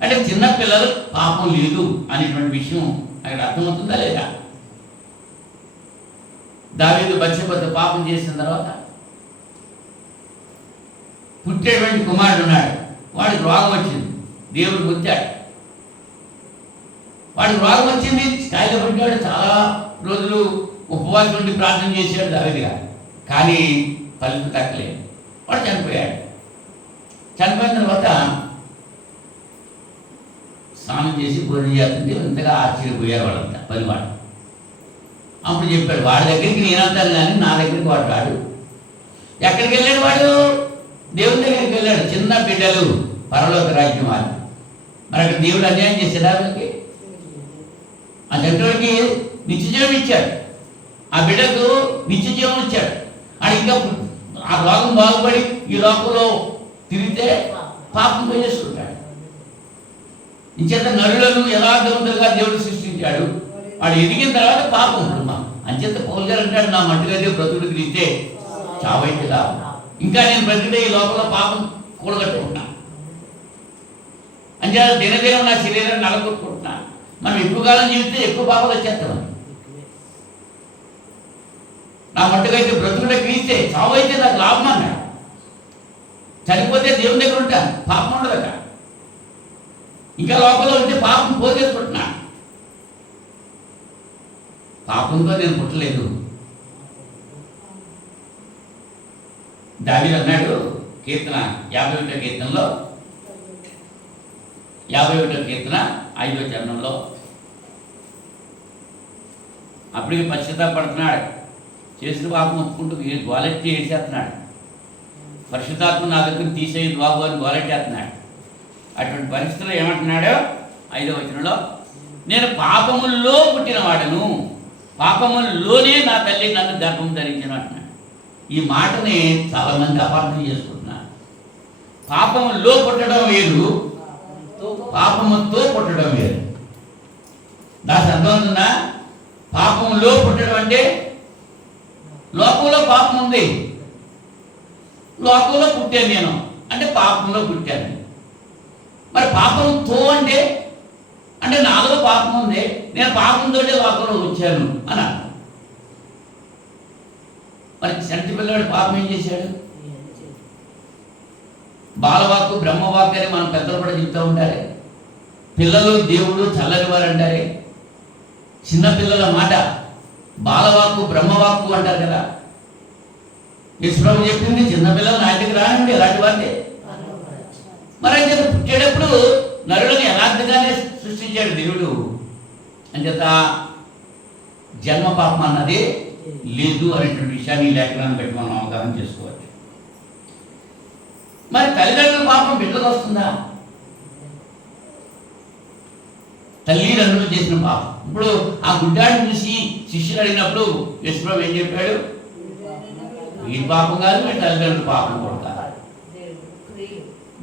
అంటే చిన్నపిల్లలు పాపం లేదు అనేటువంటి విషయం అక్కడ అర్థమవుతుందా లేదా? దావీదు బత్షెబతో పాపం చేసిన తర్వాత పుట్టేటువంటి కుమారుడు ఉన్నాడు, వాడికి రోగం వచ్చింది, దేవుడు పుట్టాడు, వాడికి రోగం వచ్చింది, స్థాయిలో పడ్డాడు, చాలా రోజులు ఉపవాసం ఉండి ప్రార్థన చేశాడు దావీదుగా, కానీ ఫలితం తగ్గలేదు, వాడు చనిపోయాడు. చనిపోయిన తర్వాత స్నానం చేసి భోజనం చేస్తుంటే ఇంతగా ఆశ్చర్యపోయారు వాళ్ళంతా పనివాడు. అప్పుడు చెప్పాడు, వాడి దగ్గరికి నేనంటాను కానీ నా దగ్గరికి వాడు రాడు. ఎక్కడికి వెళ్ళాడు వాడు? దేవుని దగ్గరికి వెళ్ళాడు. చిన్న బిడ్డలు పరలోక రాజ్యం వాళ్ళు. మరి అక్కడ దేవుడు అన్యాయం చేశాడు వాళ్ళకి. ఆ జంతువుడికి నిత్యజీవం ఇచ్చాడు, ఆ బిడ్డకు నిత్యజీవం ఇచ్చాడు. అది ఇంకా ఆ రోగం బాగుపడి ఈ లోకంలో తిరిగితే పాపం చేసుకుంటాడు. ఇంచేత నరులను యథార్థవంతులుగా దేవుడు సృష్టించాడు. వాడు ఎదిగిన తర్వాత పాపం ఉంటుంది. అంచేత పౌలు గారు అంటాడు, నా మట్టుకైతే బ్రతుకుడు క్రీస్తే చావైతే లాభం. ఇంకా నేను బ్రతికితే ఈ లోపల పాపం కూడగట్టుకుంటున్నా, అంచేత దినదినం నా శరీరాన్ని నలగొట్టుకుంటున్నా. మనం ఎక్కువ కాలం జీవితే ఎక్కువ పాపాలు వచ్చేస్తాం. నా మట్టుకైతే బ్రతుకుడ క్రీస్తే చావైతే నాకు లాభం అన్నాడు. చనిపోతే దేవుని దగ్గర ఉంటాను, పాపం ఉండదట. ఇంకా లోపల ఉంటే పాపం పోగేసుకుంటున్నా. పాపంతో నేను పుట్టలేదు. దావీదు అన్నాడు కీర్తన 51వ కీర్తనలో 51వ కీర్తన 5వ చరణంలో, అప్పటికి పశ్చాత్తాపడుతున్నాడు, చేసిన పాపం ఒప్పుకుంటూ గోలెట్టి వేసేస్తున్నాడు. పరిశుద్ధాత్మ నా దగ్గర తీసేది బాబు అని గోలెట్టేస్తున్నాడు. అటువంటి పరిస్థితుల్లో ఏమంటున్నాడు 5వ వచనంలో, నేను పాపముల్లో పుట్టినవాడను, పాపముల్లోనే నా తల్లి నన్ను గర్భం ధరించిన అంటున్నాడు. ఈ మాటని చాలామంది అపార్థం చేసుకుంటున్నారు. పాపముల్లో పుట్టడం వేరు, పాపముతో పుట్టడం వేరు. దాని అర్థం ఉందా? పాపంలో పుట్టడం అంటే లోకంలో పాపం ఉంది, లోకంలో పుట్టాను నేను అంటే పాపంలో పుట్టాను. మరి పాపంతో అంటే నాలో పాపం ఉంది, నేను పాపంతో లోకంలో వచ్చాను అని అర్థం. మరి చంటి పిల్లవాడు పాపం ఏం చేశాడు? బాలవాక్కు బ్రహ్మవాక్కు అని మనం పెద్దలు కూడా చెప్తూ ఉంటారే. పిల్లలు దేవుడు చల్లని వారు అంటారే. చిన్నపిల్లల మాట బాలవాక్కు బ్రహ్మవాక్కు అంటారు కదా. యేసుప్రభు చెప్పింది చిన్నపిల్లలు నాటికి రానండి అలాంటి వారిని. మరి అంచేత పుట్టేటప్పుడు నరులని యథార్థంగానే సృష్టించాడు దేవుడు. అంచేత జన్మ పాపం అన్నది లేదు అనేటువంటి విషయాన్ని ఈ లేఖనాన్ని బట్టి మనం అవగాహన చేసుకోవచ్చు. మరి తల్లిదండ్రుల పాపం బిడ్డకు వస్తుందా? తల్లిదండ్రులు చేసిన పాపం. ఇప్పుడు ఆ గుడ్డాన్ని చూసి శిష్యులు అడిగినప్పుడు యేసుప్రభు ఏం చెప్పాడు? ఈ పాపం కాదు, మీ తల్లిదండ్రుల పాపం కూడా కాదు.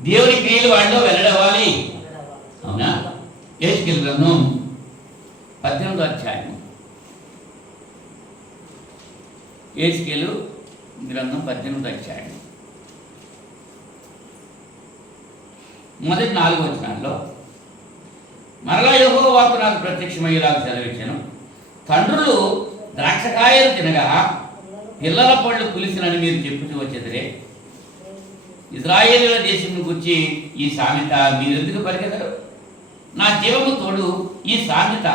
దేవుని క్రియలు వాడిలో వెల్లడవ్వాలి. అవునా? యెహెజ్కేలు గ్రంథం 18వ అధ్యాయం. యెహెజ్కేలు గ్రంథం 18వ అధ్యాయం మొదటి 4 వచనాల్లో, మరలా యెహోవా వాక్కు నాకు ప్రత్యక్షమయ్యేలాగా సెలవిచ్చాను. తండ్రులు ద్రాక్షకాయలు తినగా పిల్లల పళ్ళు పులిసినని మీరు చెప్పుతూ వచ్చేదిరే. ఇజ్రాయేలీల దేశం గురించి ఈ సామెత మీరెందుకు పలికెదరు? నా జీవము తోడు ఈ సామెత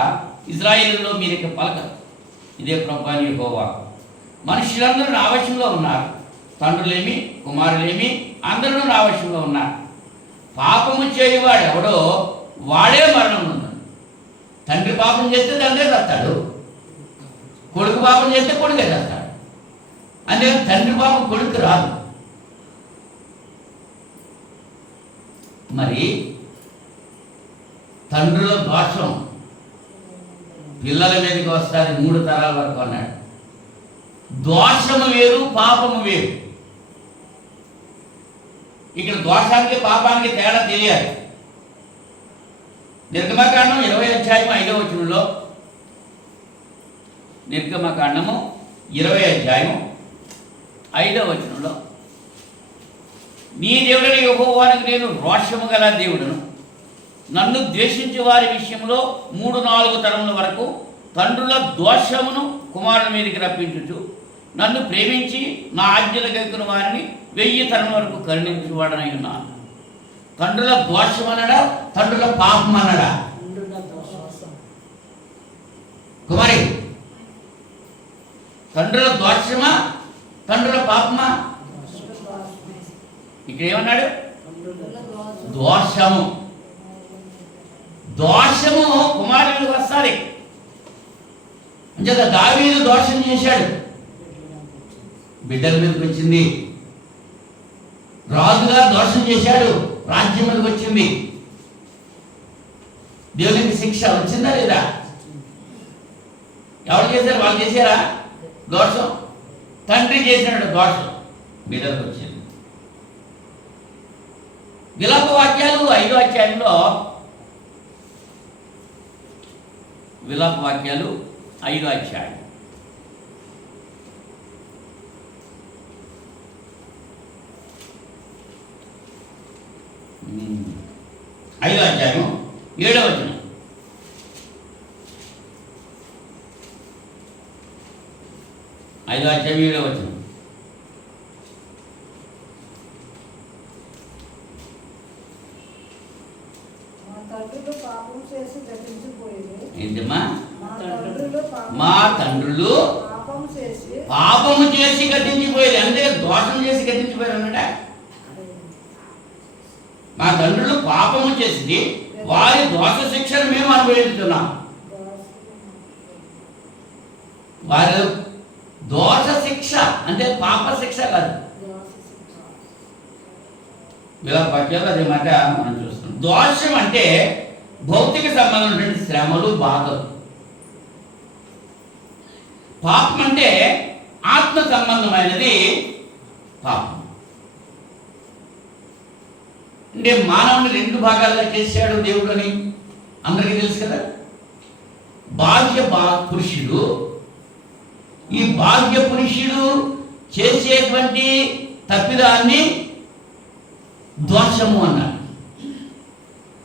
ఇజ్రాయేలులో మీరిక పలకరు. ఇదే ప్రభువైన యెహోవా. మనుషులందరూ నా వశంలో ఉన్నారు, తండ్రులేమి కుమారులేమి అందరూ నా వశంలో ఉన్నారు. పాపము చేయవాడు ఎవడో వాడే మరణం ఉన్నాడు. తండ్రి పాపం చేస్తే తండ్రే చేస్తాడు, కొడుకు పాపం చేస్తే కొడుకే చేస్తాడు. అందుకని తండ్రి పాపం కొడుకు రాదు. మరి తండ్రుల దోషం పిల్లల మీదకి వస్తుంది 3 తరాల వరకు అన్నాడు. దోషము వేరు, పాపము వేరు. ఇక్కడ దోషానికి పాపానికి తేడా తెలియాలి. నిర్గమకాండం 20వ అధ్యాయం 5వ వచనంలో, నిర్గమకాండము 20వ అధ్యాయం 5వ వచనంలో, నీ దేవుడైన యెహోవానికి నేను రోషము గల దేవుడును, నన్ను ద్వేషించే వారి విషయంలో 3-4 తరముల వరకు తండ్రుల దోషమును కుమారుల మీదకి రప్పించుచు, నన్ను ప్రేమించి నా ఆజ్ఞలకు ఎక్కిన వారిని 1000 తరం వరకు కరుణించువాడనై ఉన్నాను. తండ్రుల దోషం అన్నాడా, తండ్రుల పాపం అన్నాడా? కుమారి, తండ్రుల దోషమా, తండ్రుల పాపమా? ఇక్కడ ఏమన్నాడు? దోషము. దోషము కుమారులకు వస్తుంది. అంచేత దావీదు దోషం చేశాడు, బిడ్డల మీదకి వచ్చింది. రాజుగా దోషం చేశాడు, రాజ్యం మీదకి వచ్చింది. దేవునికి శిక్ష వచ్చిందా లేదా? ఎవరు చేశారు? వాళ్ళు చేశారా దోషం? తండ్రి చేసినాడు దోషం, బిడ్డలకు వచ్చింది. విలాప వాక్యాలు 5వ అధ్యాయంలో, విలాప వాక్యాలు 5వ అధ్యాయం 5వ అధ్యాయం 7వ వచనం. ఐదో అధ్యాయం 7వ వచనం. ఏంటమ్మా? మా తండ్రులు పాపము చేసి గతించిపోయేది. అంటే దోషం చేసి గతించిపోయారు అన్నట. మా తండ్రులు పాపము చేసి వారి దోష శిక్షను మేము అనుభవిస్తున్నాం. వారు దోష శిక్ష అంటే పాప శిక్ష కాదు. ఇలా పట్ల అదే మాట మనం చూస్తున్నాం. దోషం అంటే భౌతిక సంబంధమైన శ్రమలు, బాధలు. పాపం అంటే ఆత్మ సంబంధమైనది పాపం. అంటే మానవుని 2 భాగాలుగా చేశాడు దేవుడు అని అందరికీ తెలుసు కదా. బాహ్య పురుషుడు, ఈ బాహ్య పురుషుడు చేసేటువంటి తప్పిదాన్ని దోషము అన్నాడు.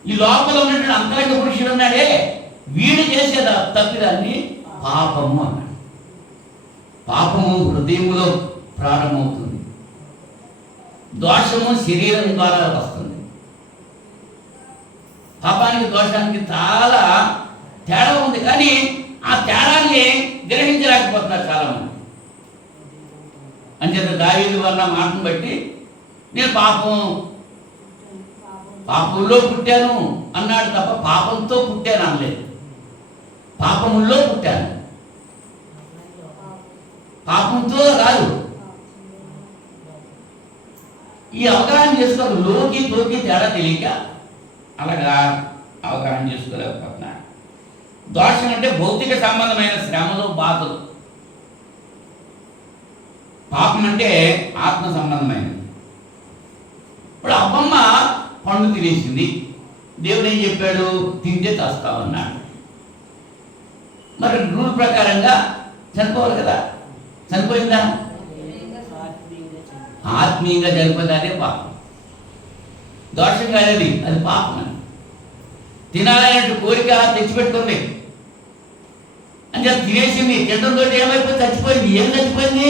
ఈ లోపల ఉన్నటువంటి అంతరంగ పురుషుడు ఉన్నాడే, వీడు చేసే తప్పిదాన్ని పాపము అన్నాడు. పాపము హృదయంలో ప్రారంభమవుతుంది, దోషము శరీరం ద్వారా వస్తుంది. పాపానికి దోషానికి చాలా తేడా ఉంది, కానీ ఆ తేడాన్ని గ్రహించలేకపోతున్నారు చాలామంది. అంచేత దావీదు వల్ల మాటను బట్టి నేను పాపంలో పుట్టాను అన్నాడు తప్ప పాపంతో పుట్టాను అనలేదు. పాపముల్లో పుట్టాను, పాపంతో రాదు. ఈ అవగాహన చేసుకోవాలి. లోకి తోకి తేడా తెలియక అలాగా అవగాహన చేసుకోలేకపోతున్నాడు. దోషం అంటే భౌతిక సంబంధమైన శ్రమలు, బాధలు. పాపం అంటే ఆత్మ సంబంధమైనది. ఇప్పుడు అబ్బమ్మ పండు తినేసింది. దేవుడు ఏం చెప్పాడు? తింటే చస్తావన్నాడు. మరి రూల్ ప్రకారంగా చనిపోవాలి కదా. చనిపోయిందా? ఆత్మీయంగా చనిపోతే అదే పాపం. దోషం కాదది, అది పాపం. అని తినాలనే కోరిక తెచ్చిపెట్టుకుంది అంటే తినేసింది. తినడంతో ఏమైపోయి చచ్చిపోయింది. ఏం చచ్చిపోయింది?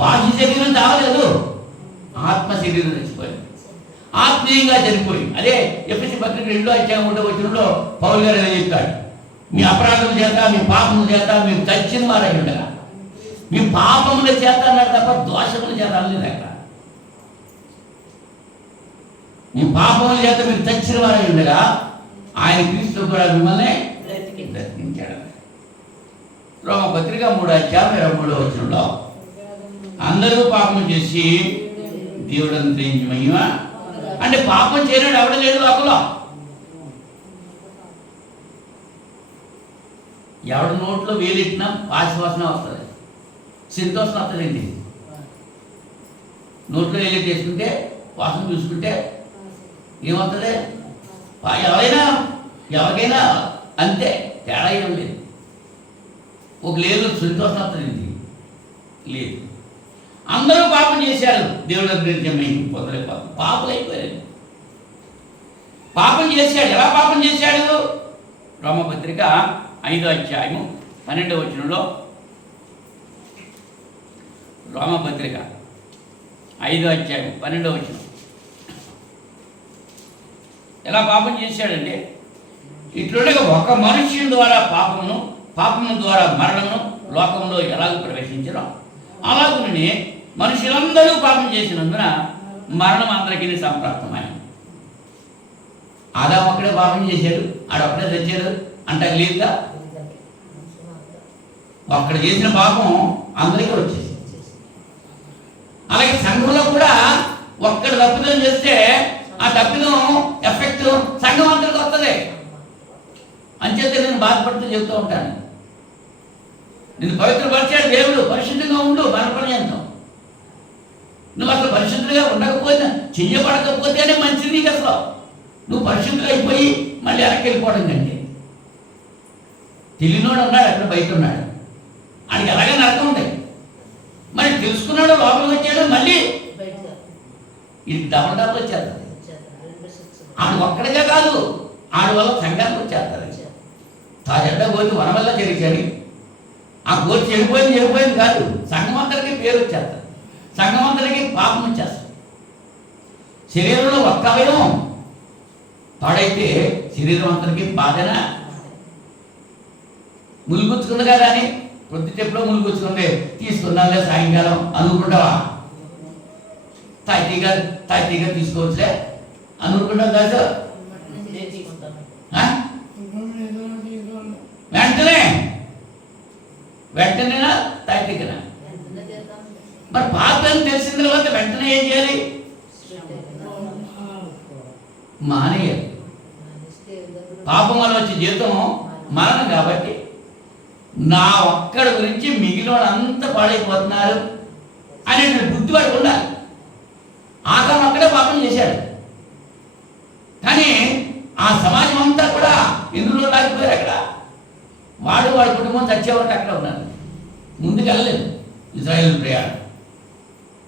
బాహ్య శరీరం చావలేదు, ఆత్మ శరీరం చచ్చిపోయింది. ఆత్మీయంగా చనిపోయింది. అదే ఎఫెసీ పత్రిక 2వ అధ్యాయం 1వ వచనంలో పౌలు గారు చెప్తాడు, మీ అపరాధముల చేత, మీ పాపముల చేత మీరు చచ్చిన వారై ఉండగా. మీ పాపముల చేత అన్నాడు తప్ప దోషముల చేత అనలేదు అక్కడ. మీ పాపముల చేత మీరు చచ్చిన వారై ఉండగా ఆయన క్రీస్తు కూడా మిమ్మల్ని బ్రతికించాడు. రోమపత్రిక 3వ అధ్యాయం 23వ వచనంలో అందరూ పాపం చేసి దేవుడు అనుగ్రహించి మహిమ. అంటే పాపం చేయడం ఎవడ లేడు లోకంలో. ఎవడి నోట్లో వేలెట్టినా పాశవాసన వస్తుంది, సంతోషం వస్తుందండి. నోట్లో వేలెట్టి వేసుకుంటే వాసన చూసుకుంటే ఏమవుతుంది? ఎవరికైనా అంతే, తేడా ఏం లేదు. ఒక లేదు సంతోషం వస్తుందండి, లేదు. అందరూ పాపం చేశారు, దేవుడు అనుగ్రహించి పొందలేకపోతాం. పాపలు అయిపోయారు. పాపం చేశాడు. ఎలా పాపం చేశాడు? రోమపత్రిక 5వ అధ్యాయము 12వ వచనంలో, రోమపత్రిక 5వ అధ్యాయం 12వ వచనం. ఎలా పాపం చేశాడంటే, ఇట్లుండగా ఒక మనుష్యుని ద్వారా పాపము ద్వారా మరణమును లోకంలో ఎలాగ ప్రవేశించడం, అలాగనే మనుషులందరూ పాపం చేసినందున మరణం అందరికీ సంప్రాప్తమైంది. ఆదాము ఒక్కడే పాపం చేశాడు, ఆడొక్కడే తెచ్చాడు అంటే లేదుగా. ఒక్కడ చేసిన పాపం అందరికీ వచ్చేసి. అలాగే సంఘంలో కూడా ఒక్కడ తప్పిదం చేస్తే ఆ తప్పిదం ఎఫెక్ట్ సంఘం అందరికి వస్తుంది. అంచేతే నేను బాధపడుతూ చెబుతూ ఉంటాను, నేను పవిత్రపరిచాడు దేవుడు, పరిశుద్ధంగా ఉండు, బలపర్యంతం. నువ్వు అసలు పరిశుద్ధులుగా ఉండకపోతే, చెయ్యబడకపోతేనే మంచిది నీకు. అసలు నువ్వు పరిశుద్ధులు అయిపోయి మళ్ళీ వెనక్కి వెళ్ళిపోవడం కంటే. తెలియనోడు ఉన్నాడు, అక్కడ బయట ఉన్నాడు, ఆయనకి ఎలాగే నరకం ఉంటాయి. మరి తెలుసుకున్నాడు, లోపలికి వచ్చాడు, మళ్ళీ ఇది డబల్ వచ్చేది. ఆడు ఒక్కడిగా కాదు, ఆడు వల్ల సంఘానికి వచ్చేస్తారు. ఆ చెడ్డ గోతి మన వల్ల జరిగాని ఆ గోతి చెడిపోయింది కాదు, సంఘం అందరికీ పేరు వచ్చేస్తారు, సంఘం అందరికీ పాపం వచ్చేస్తారు. శరీరంలో ఒక్క అవయవం పాడైతే శరీరం అందరికీ బాధనా? ములుగుచ్చుకుంది కదా అని ప్రొద్దుట ఎప్పుడో ములుగుచ్చుకుంటే తీసుకున్నాలే సాయంకాలం అనుకుంటావా? తాయితీగా తీసుకోవచ్చులే అనుకుంటావు కాదు. వెంటనేనా తాయితీగనా? మరి పాపం తెలిసిన తర్వాత వెంటనే ఏం చేయాలి? మానేయాలి. పాపం వల్ల వచ్చే జీవితం మరణం కాబట్టి నా ఒక్కడి గురించి మిగిలిన అంతా పాడైపోతున్నారు అనేటువంటి బుద్ధి వాడికి ఉండాలి. ఆదాం అక్కడే పాపం చేశాడు, కానీ ఆ సమాజం అంతా కూడా ఎందులో లాగిపోయారు. అక్కడ వాడి కుటుంబం చచ్చేవారు అక్కడ ఉన్నారు, ముందుకు వెళ్ళలేదు ఇజ్రాయేల్ ప్రయాణం.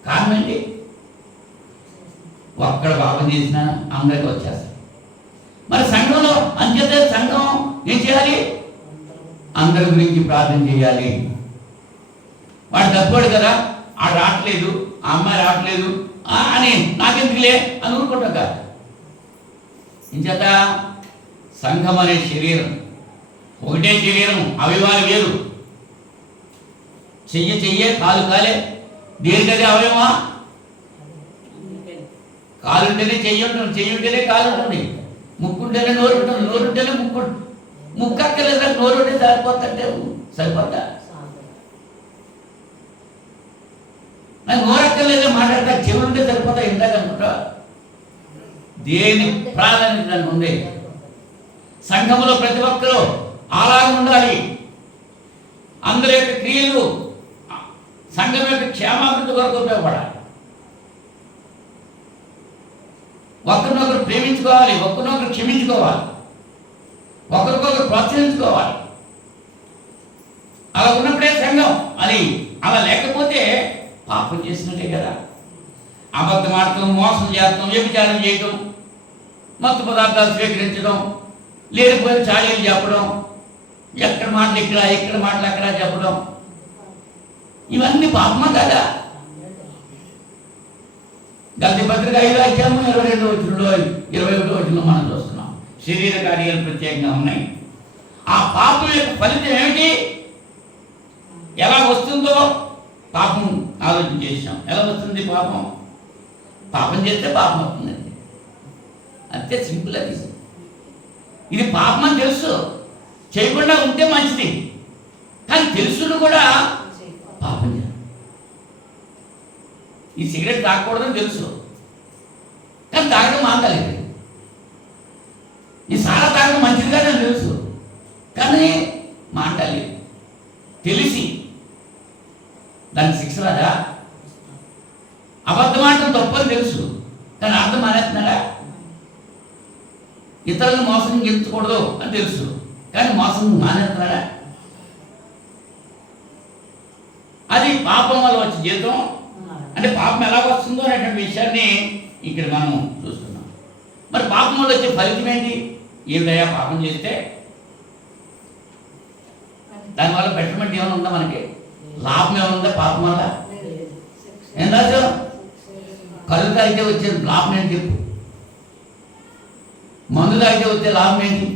కారణం ఏంటి? ఒక్కడ పాపం చేసినా అందరికీ వచ్చేస్తారు. మరి సంఘంలో అంచేత సంఘం ఏం చేయాలి? అందరి గురించి ప్రార్థన చేయాలి. వాడు తప్పాడు కదా, ఆడు రావట్లేదు, ఆ అమ్మాయి రావట్లేదు అని నాకెందుకులే అని ఊరుకుంటాం కాదు. ఇంచేత సంఘం అనే శరీరం ఒకటే శరీరం, అవయవాలు వేరు. చెయ్యే కాలు కాలే, దేనికదే అవయవమా? కాలు ఉంటేనే చెయ్యి ఉంటుంది, చెయ్యి ఉంటేనే కాలు ఉంటుంది, ముక్కు ఉంటేనే నోరు ఉంటుంది, నోరు ఉంటేనే ముక్కు అక్కర్లేదు, నోరు ఉంటే సరిపోతుంటే సరిపోతా. నాకు నోరు అక్కర్లేదే మాట్లాడతా, చెవులు ఉంటే సరిపోతా. ఇందాక అనుకుంటా దేని ప్రాధాన్యత దానికి ఉంది. సంఘంలో ప్రతి ఒక్కరూ అలాగే ఉండాలి. అందరి యొక్క క్రియలు సంఘం యొక్క క్షేమాభివృద్ధి కొరకు ఉపయోగపడాలి. ఒకరినొకరు ప్రేమించుకోవాలి, ఒకరినొకరు క్షమించుకోవాలి, ఒకరికొకరు ప్రోత్సహించుకోవాలి. అలా ఉన్నప్పుడే సంఘం. అది అలా లేకపోతే పాపం చేసినట్టే కదా. అబద్ధం ఆడటం, మోసం చేయటం, వ్యభిచారం చేయటం, మత్తు పదార్థాలు స్వీకరించడం, లేనిపోయిన చాడీలు చెప్పడం, ఎక్కడ మాటలు ఇక్కడ మాటలు అక్కడ చెప్పడం, ఇవన్నీ పాపమా కదా? గల్తీ పత్రిక 5:22 21 మనం చూస్తున్నాం. శరీర కార్యాలు ప్రత్యేకంగా ఉన్నాయి. ఆ పాపం యొక్క ఫలితం ఏమిటి? ఎలా వస్తుందో పాపం ఆలోచన చేసాం. ఎలా వస్తుంది పాపం? పాపం చేస్తే పాపం అవుతుందండి, అంతే సింపుల్. అది ఇది పాపం అని తెలుసు, చేయకుండా ఉంటే మంచిది, కానీ తెలుసును కూడా పాపం చేయాలి. ఈ సిగరెట్ తాగకూడదని తెలుసు, కానీ తాగడం మానలేదు. ఈ సారా తాగడం మంచిది కాదని తెలుసు, కానీ మాంటాలి. తెలిసి దానికి శిక్ష రాదా? అబద్ధం ఆడటం తప్పని తెలుసు, కానీ అర్థం మానేస్తున్నాడా? ఇతరులను మోసం గెలుచకూడదు అని తెలుసు, కానీ మోసం మానేస్తున్నాడా? అది పాపం వల్ల వచ్చే జీవితం. అంటే పాపం ఎలా వస్తుందో అనేటువంటి విషయాన్ని ఇక్కడ మనం చూస్తున్నాం. మరి పాపం వల్ల వచ్చే ఫలితం ఏంటి? ఏమిటయా పాపం చేస్తే దానివల్ల బెటర్మెంట్ ఏమైనా ఉందా? మనకి లాభం ఏమైనా ఉందా పాపం వల్ల? ఏం రాజు? కళ్ళు తాగితే వచ్చే లాభం ఏంటి చెప్పు? మందు తాగితే వచ్చే లాభం ఏంటి?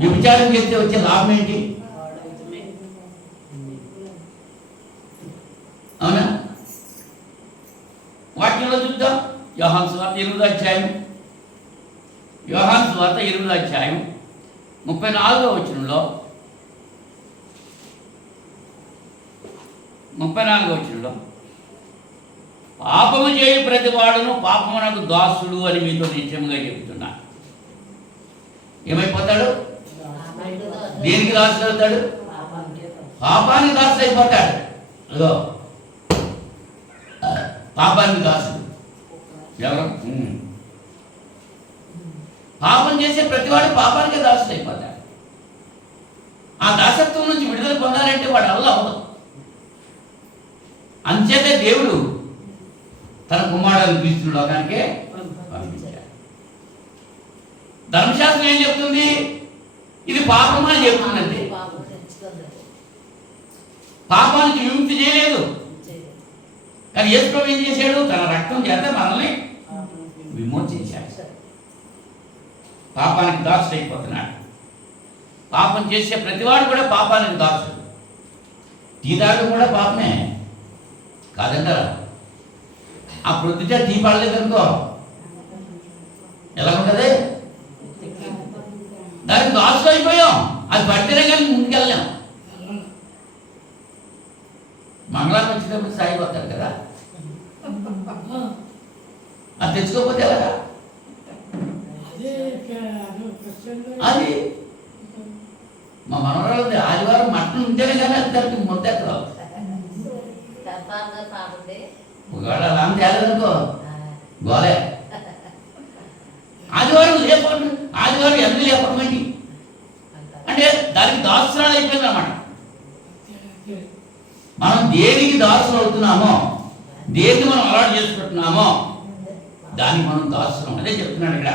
వ్యభిచారం చేస్తే వచ్చే లాభం ఏంటి? అవునా? వాక్యంలో చూద్దాం. యోహాను సువార్త 8వ అధ్యాయం, యోహాను సువార్త 8వ అధ్యాయం 34వ వచనంలో, 34వ వచనంలో, పాపము చేయి ప్రతి వాడును పాపమునకు దాసుడు అని మీతో నిశ్చయముగా చెబుతున్నా. ఏమైపోతాడు? దేనికి దాసుడు అవుతాడు? పాపానికి దాసుడు అయిపోతాడు. అదో పాపానికి దాసుడు ఎవరు? పాపం చేసే ప్రతివాడు పాపానికి దాసుడు అయిపోతాడు. ఆ దాసత్వం నుంచి విడుదల పొందాలంటే వాడు వల్ల అవ్వదు. అంచేతే దేవుడు తన కుమారుడు క్రీస్తు లోకానికే పంపించాడు. ధర్మశాస్త్రం ఏం చెప్తుంది? ఇది పాపం అని చెప్తుందంటే పాపానికి విముక్తి చేయలేదు. కానీ యేసు ప్రభు ఏం చేశాడు? తన రక్తం చేత మనల్ని విమోచించాడు. పాపానికి దాసుడు అయిపోతున్నాడు. పాపం చేసే ప్రతివాడు కూడా పాపానికి దాసుడు. టీ తాగడం కూడా పాపమే కాదంటారా? ఆ ప్రొద్దుట టీ పడలేదనుకో ఎలా ఉంటుంది? దానికి దాసుడు అయిపోయాం. అది పట్టినా కానీ ముందుకెళ్ళాం. మంగళాన్ని వచ్చినప్పుడు సాగిపోతారు కదా, అది తెచ్చుకోకపోతే ఎలాగా? అది మా మనవరాలు ఆదివారం మటన్ ఉంటేనే కానీ అది దానికి ముద్దెక్కదు. ఒకవేళ అలా తేలేదనుకో గోలే. ఆదివారం లేకపోవడం, ఆదివారం ఎందుకు లేకపోవడం ఏంటి అంటే దానికి దాసురాలు అయిపోయింది అన్నమాట. మనం దేనికి దాసులు అవుతున్నామో, దేనికి మనం అలవాటు చేసుకుంటున్నామో దానికి మనం దాసులం. అదే చెప్తున్నాడు ఇక్కడ.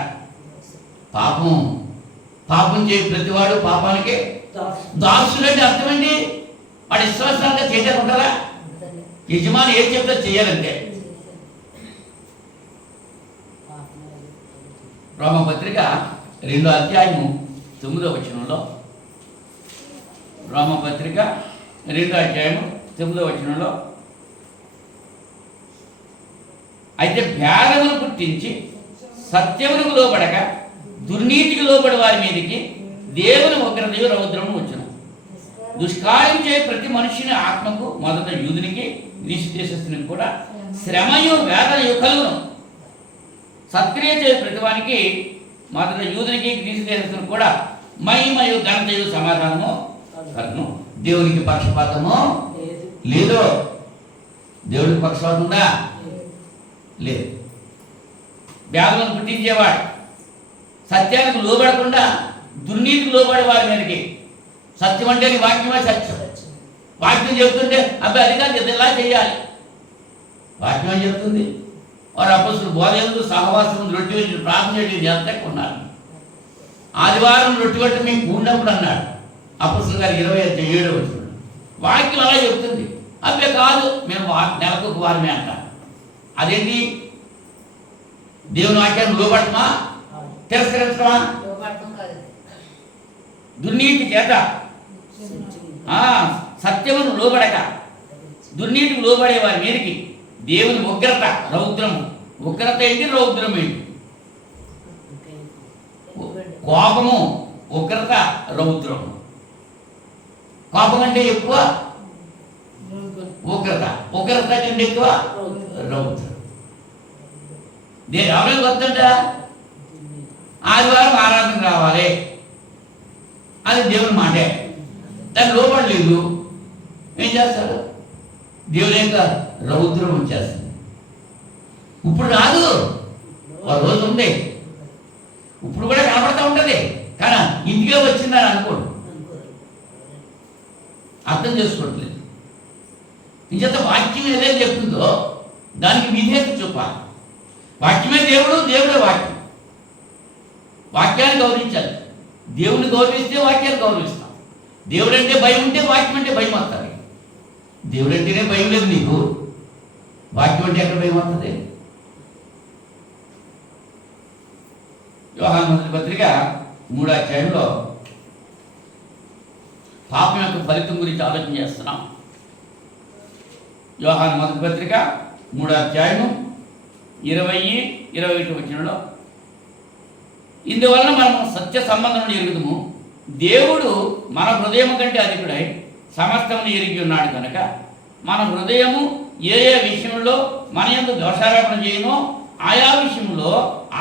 పాపం చేయ ప్రతివాడు పాపానికి దాసుడు అంటే అర్థమండి. వాడు విశ్వాసంగా చేయకుంటారా? యజమాని ఏం చెప్తే చేయాలంటే. రోమపత్రిక 2వ అధ్యాయము 9వ వచనంలో, రోమపత్రిక 2వ అధ్యాయము 9వ వచనంలో, అయితే భేదమును పుట్టించి సత్యమునకు లోబడక దుర్నీతికి లోబడి వారి మీదకి దేవుని ఉగ్రతయు రౌద్రము వచ్చును. దుష్కార్యం చేయ ప్రతి మనిషిని ఆత్మకు, మొదట యూదునికి గ్రీసు దేశస్తునికి కూడా శ్రమయు వేదనయు కలుగును. సత్క్రియ చేయ ప్రతివానికి, మొదట యూదునికి గ్రీసు దేశస్తునికి కూడా మహిమయు ఘనతయు సమాధానము కలుగును. దేవునికి పక్షపాతము లేదు. దేవుడికి పక్షపాతం ఉందా? లేదు. వ్యాధులను పుట్టించేవాడు, సత్యానికి లోబడకుండా దుర్నీతికి లోబడే వారి మీదకి. సత్యం అంటే వాక్యమే సత్యం. వాక్యం చెప్తుంటే అబ్బాయి అది కాదు ఇలా చేయాలి. వాక్యం ఏం చెప్తుంది? వారు అపొస్తలులు బోధ యందు సహవాసం రొట్టె వేసి ప్రార్థన చేయడం చేస్తే కొన్నారు. ఆదివారం రొట్టె కొట్టి మేము కూడినప్పుడు అన్నాడు అపొస్తలుల గారు 27వ వచనం. వాక్యం అలా చెప్తుంది. అబ్బాయి కాదు మేము నెలకు ఒక వారమే అంటాం. అదేంటి? దేవుని వాక్యాన్ని లోబడటమా తిరస్కరించడమా? దుర్నీతి చేత సత్యమును లోబడక దుర్నీతికి లోబడే వారి మీదకి దేవుని ఉగ్రత రౌద్రము. ఉగ్రత ఏంటి? రౌద్రం ఏంటి? కోపము, ఉగ్రత, రౌద్రము. కోపం అంటే ఎక్కువ ఉగ్రత, ఉగ్రత కంటే ఎక్కువ రౌద్రం. ఎవరికి వద్దంట? ఆదివారం ఆరాధన రావాలి, అది దేవుని మాటే. దాన్ని లోపడలేదు, ఏం చేస్తాడు? దేవుని యొక్క రౌద్రం వచ్చేస్తుంది. ఇప్పుడు రాదు, ఒక రోజు ఉంది, ఇప్పుడు కూడా కనపడతా ఉంటుంది. కానీ ఇంటికే వచ్చిందని అనుకోడు, అర్థం చేసుకోవట్లేదు. ఇంచేత వాక్యం ఏదైతే చెప్తుందో దానికి విధేయత చూపాలి. వాక్యమే దేవుడు, దేవుడే వాక్యం. వాక్యాన్ని గౌరవించాలి. దేవుని గౌరవిస్తే వాక్యాన్ని గౌరవిస్తాం. దేవుడు అంటే భయం ఉంటే వాక్యం అంటే భయం వస్తుంది. దేవుడు అంటేనే భయం లేదు నీకు, వాక్యం అంటే ఎక్కడ భయం వస్తుంది? యోహాను మొదటి పత్రిక 3వ అధ్యాయంలో పాపం యొక్క ఫలితం గురించి ఆలోచన చేస్తున్నాం. యోహాను మొదటి పత్రిక 3వ అధ్యాయము 20-21 వచనంలో, ఇందువలన మనం సత్య సంబంధం ఎరుగుదుము, దేవుడు మన హృదయం కంటే అధికుడై సమస్తమును ఎరిగి ఉన్నాడు కనుక మన హృదయము ఏ ఏ విషయంలో మన యందు దోషారోపణ చేయనో ఆయా విషయంలో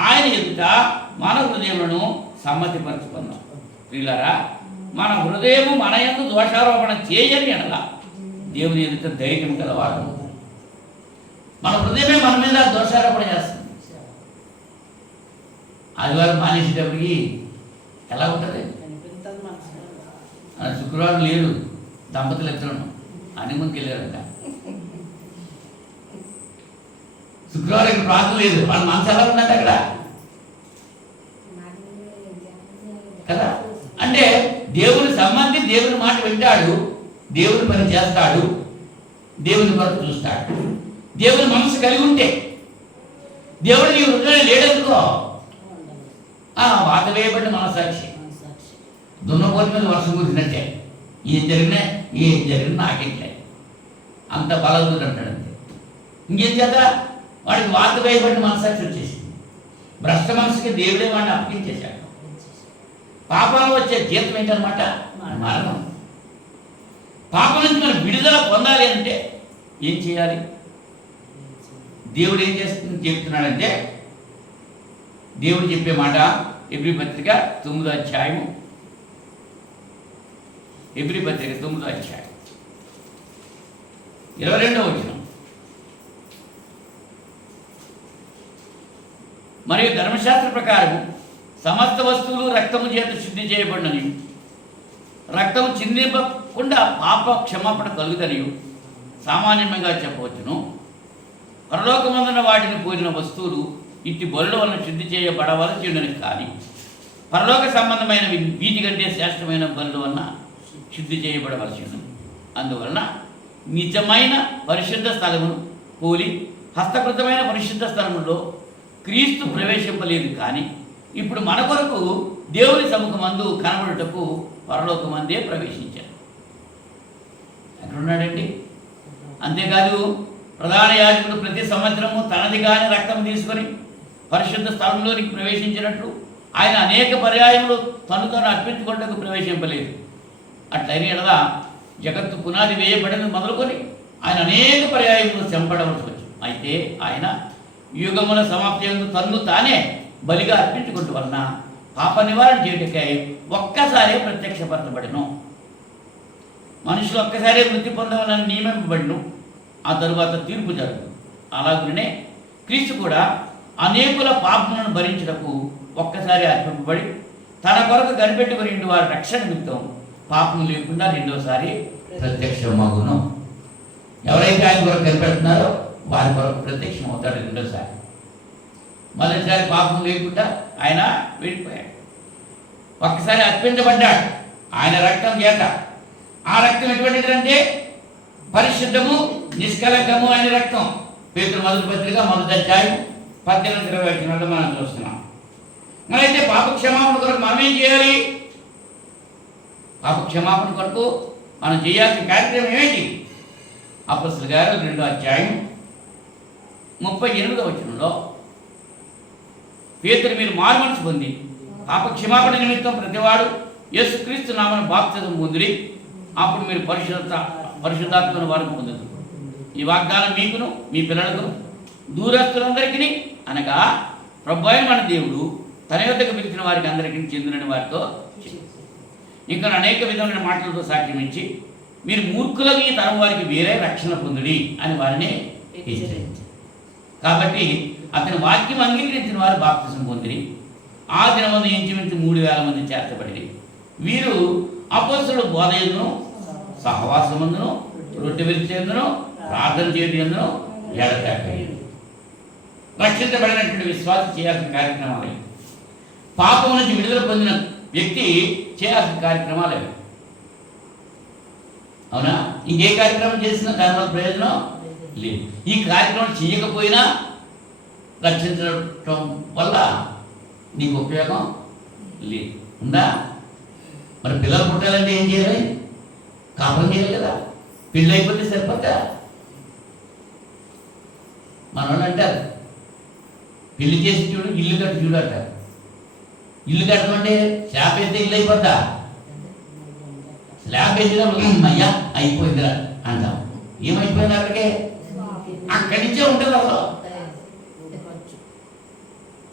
ఆయన ఎదుట మన హృదయములను సమ్మతిపరచుకున్నాం. ప్రియులారా, మన హృదయము మన యందు దోషారోపణ చేయని ఎడల దేవుని ఎదుట ధైర్యం గలవాడు. మన హృదయమే మన మీద దోషారోపణ చేస్తుంది. ఆదివారం మానేసేటప్పటికి ఎలా ఉంటుంది? శుక్రవారం లేదు, దంపతులు ఇద్దరు హనీమూన్కి వెళ్ళారంట. శుక్రవారం ఇక్కడ ప్రార్థన లేదు, వాళ్ళ మనసు ఎలా ఉందంటే అక్కడ దేవుని సంబంధి దేవుని మాట వింటాడు, దేవుని పని చేస్తాడు, దేవుని కొరకు చూస్తాడు. దేవుని మనసు కలిగి ఉంటే, దేవుడు నీ హృదయంలో లేడనుకో, వాత వేయబడిన మనసాక్షి దున్నపోతు మీద వర్షం కురిసినట్టే, ఏం జరిగినా నాకెట్లే, అంత బలవుతుంది అంటాడు. అంతే. ఇంకేం చేత వాడికి వాత వేయబడిన మనసాక్షి వచ్చేసింది. భ్రష్ట మనసుకి దేవుడే వాడిని అప్పగించేశాడు. పాపంలో వచ్చే జీతం ఏంటనమాట? మరణం. పాపం నుంచి మనం విడుదల పొందాలి అంటే ఏం చేయాలి? దేవుడు ఏం చెప్తున్నాడంటే, దేవుడు చెప్పే మాట ఎబ్రీ పత్రిక 9వ అధ్యాయము, ఎబ్రీ పత్రిక 9వ అధ్యాయం 22వ వచనం. మరియు ధర్మశాస్త్ర ప్రకారం సమస్త వస్తువులు రక్తము చేత శుద్ధి చేయబడినని, రక్తము చిందింపకుండా పాప క్షమాపణ కలుగుదనియు సామాన్యంగా చెప్పవచ్చును. పరలోకమందున వాటిని పోలిన వస్తువులు ఇట్టి బలుల వలన శుద్ధి చేయబడవలసి ఉండని, కానీ పరలోక సంబంధమైన వీటి కంటే శ్రేష్టమైన బలుల వలన శుద్ధి చేయబడవలసి ఉన్నది. అందువలన నిజమైన పరిశుద్ధ స్థలమును పోలి హస్తకృతమైన పరిశుద్ధ స్థలములో క్రీస్తు ప్రవేశింపలేదు. కానీ ఇప్పుడు మన కొరకు దేవుని సముఖమందు కనబడుటకు పరలోకమందే ప్రవేశించాడు. ఎక్కడున్నాడండి? అంతేకాదు, ప్రధాన యాజకుడు ప్రతి సంవత్సరము తనది కాని రక్తం తీసుకొని పరిశుద్ధ స్థలంలోనికి ప్రవేశించినట్లు ఆయన అనేక పర్యాయములు తను అర్పించుకోవడానికి ప్రవేశింపలేదు. అట్లయిన ఎడల జగత్తు పునాది వేయబడిన మొదలుకొని ఆయన అనేక పర్యాయములు చంపడవలసి వచ్చు. అయితే ఆయన యుగముల సమాప్తి యందు తన్ను తానే బలిగా అర్పించుకుంటూ వలన పాప నివారణ చేయటకై ఒక్కసారే ప్రత్యక్షపరచబడిను. మనుషులు ఒక్కసారే మృతి పొందవాలని నియమింపబడిను, ఆ తరువాత తీర్పు జరుగును. అలాగనే క్రీస్తు కూడా అనేకుల పాపములను భరించుటకు ఒక్కసారి అర్పింపబడి తన కొరకు కనిపెట్టుకుని వారి రక్షణ నిమిత్తం పాపం లేకుండా రెండోసారి ప్రత్యక్షమగును. ఎవరైతే ఆయన కొరకు కనిపెడుతున్నారో వారి కొరకు ప్రత్యక్షం అవుతాడు రెండోసారి. మొదటిసారి పాపం లేకుండా ఆయన వెళ్ళిపోయాడు, ఒక్కసారి అర్పించబడ్డాడు ఆయన రక్తం చేత. ఆ రక్తం ఎటువంటిదంటే పరిశుద్ధము, నిష్కలంకము అనే రక్తం. పేతురు మొదటి పత్రిక 1వ అధ్యాయం 18-20 మనం చూస్తున్నాం. మరైతే పాప క్షమాపణ కొరకు మనం ఏం చేయాలి? పాప క్షమాపణ కొరకు మనం చేయాల్సిన కార్యక్రమం ఏమిటి? అపొస్తలుల కార్యాలు 2వ అధ్యాయం 38వ వచనంలో, పేతురు మీరు మారుమనసు పొంది పాప క్షమాపణ నిమిత్తం ప్రతివాడు యేసుక్రీస్తు నామమున బాప్తిసం పొందిరి, అప్పుడు మీరు పరిశుద్ధాత్మను వారు పొందుతారు. ఈ వాగ్దానం మీకును మీ పిల్లలకును దూరస్తులందరికీ, అనగా ప్రభువైన మన దేవుడు తన యొద్దకు పిలిచిన వారికి అందరికీ చెందిన వారితో ఇంకా అనేక విధమైన మాటలతో సాక్ష్యం ఇచ్చి, మీరు మూర్ఖులకు ఈ తరం వారికి వేరే రక్షణ పొందుడి అని వారిని హెచ్చరించారు. కాబట్టి అతని వాక్యం అంగీకరించిన వారు బాప్తిసం పొందిరి. ఆ దినమందు ఇంచుమించు 3000 మంది చేర్చబడి వీరు అపొస్తలుల బోధ యందును సహవాసమందును రొట్టె విరిచేందును ప్రార్థన చేయడందును ఎడతెగలేదు. రక్షించబడినటువంటి విశ్వాసం చేయాల్సిన కార్యక్రమాలు, పాపం నుంచి విడుదల పొందిన వ్యక్తి చేయాల్సిన కార్యక్రమాలు అవి. అవునా? ఇంకే కార్యక్రమం చేసినా దానివల్ల ప్రయోజనం లేదు. ఈ కార్యక్రమం చేయకపోయినా రక్షించడం వల్ల నీకు ఉపయోగం లేదు. ఉందా? మరి పిల్లలు పుట్టాలంటే ఏం చేయాలి? కాపురం చేయాలి కదా. పెళ్ళి అయిపోతే సరిపోతా? మన వాళ్ళు అంటారు పెళ్లి చేసి చూడు, ఇల్లు కట్టి చూడు అంటారు. ఇల్లు కట్టమంటే స్లాబ్ వేస్తే ఇల్లు అయిపోద్దా? స్లాబ్ వేసినప్పుడు అయ్యా అయిపోయిందిరా అంటాం. ఏమైపోయింది? అక్కడి నుంచే ఉంటుంది. అసలు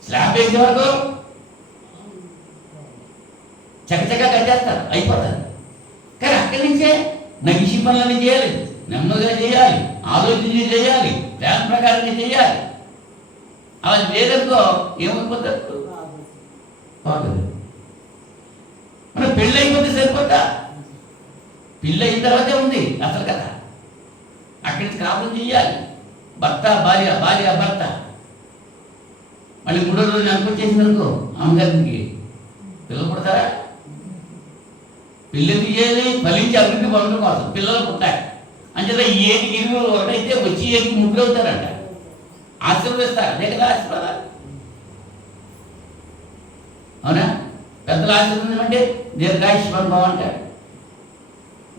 స్లాబ్ వేసే వరకు చక్కచక్క కట్టేస్తారు, అయిపోతారు. కానీ అక్కడి నుంచే నగిసి పనులన్నీ చేయాలి, నెమ్మదిగా చేయాలి, ఆలోచించి చేయాలి, ప్లాన్ ప్రకారంగా చేయాలి. అలా లేదనుకో ఏమైపోతారు? మన పెళ్ళి అయిపోతే సరిపోతా? పెళ్ళి అయిన తర్వాతే ఉంది అసలు కదా. అక్కడి నుంచి కాపురం చేయాలి, భర్త భార్య, భార్య భర్త. మళ్ళీ 3వ రోజు అనుకోచేసిందనుకో అమ్మగారికి పిల్లలు పుడతారా? పెళ్ళెందుకు చేయాలి? ఫలించి అభివృద్ధి పొందడం కోసం. పిల్లలు పుట్టాలి అంచేత ఈ ఏటికి 20 ఒకటైతే వచ్చి ఏటికి 3 అవుతారంట. ఆశీర్వదిస్తారు, అదే కదా ఆశీర్వాదాలు. అవునా? పెద్దల ఆశీర్వాదం అంటే దీర్ఘాయుష్మాన్ భవ అంటారు.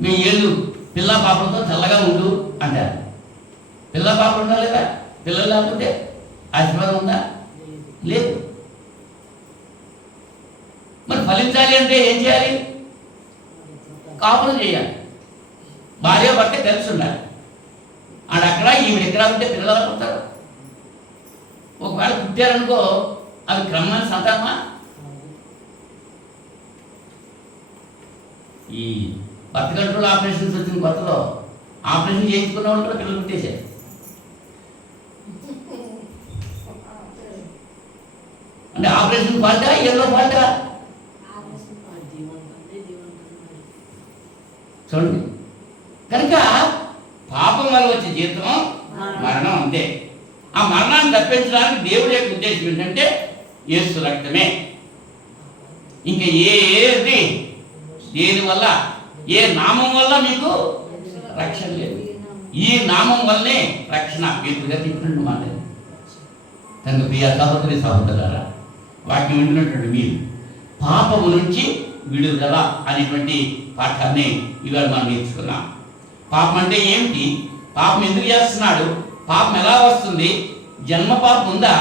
మీ ఏళ్ళు పిల్ల పాపలతో చల్లగా ఉండు అంటారు. పిల్ల పాపలు ఉందా లేదా? పిల్లలు లేకపోతే ఆశీర్వాదం ఉందా? లేదు. మరి ఫలించాలి అంటే ఏం చేయాలి? కాపురం చేయాలి. భార్య భర్త కలిసి ఉండాలి. ఆడక్కడ ఈవిడ ఎక్కడ ఉంటే పిల్లలు పుడతారు. ఒకవేళ పుట్టారనుకో అవి క్రమాన్ని సంతానమా? ఈ బర్త్ కంట్రోల్ ఆపరేషన్స్ వచ్చిన కొత్తలో ఆపరేషన్ చేయించుకున్న వాళ్ళు కూడా పిల్లలు పుట్టేశారు. అంటే ఆపరేషన్ ఫాల్టా ఎల్లో ఫాల్టా? చూడండి, కనుక పాపం వల్ల వచ్చే జీవితం మరణం అంతే. ఆ మరణాన్ని తప్పించడానికి దేవుడి యొక్క ఉద్దేశం ఏంటంటే యేసు రక్తమే. ఇంకా ఏది దేనివల్ల, ఏ నామం వల్ల మీకు రక్షణ లేదు. ఈ నామం వల్లనే రక్షణ. పేతురుగా చెప్పినట్టు మాట. కనుక ప్రియ సహోదరి సహోదరులారా, వాక్యం వింటున్నటువంటి మీరు పాపము నుంచి విడుదల అనేటువంటి పాఠాన్ని ఇవాళ మనం నేర్చుకున్నాం. పాపం అంటే ఏమిటి? పాపం ఎందుకు చేస్తున్నాడు? పాపం ఎలా వస్తుంది? జన్మ పాపం ఉందా?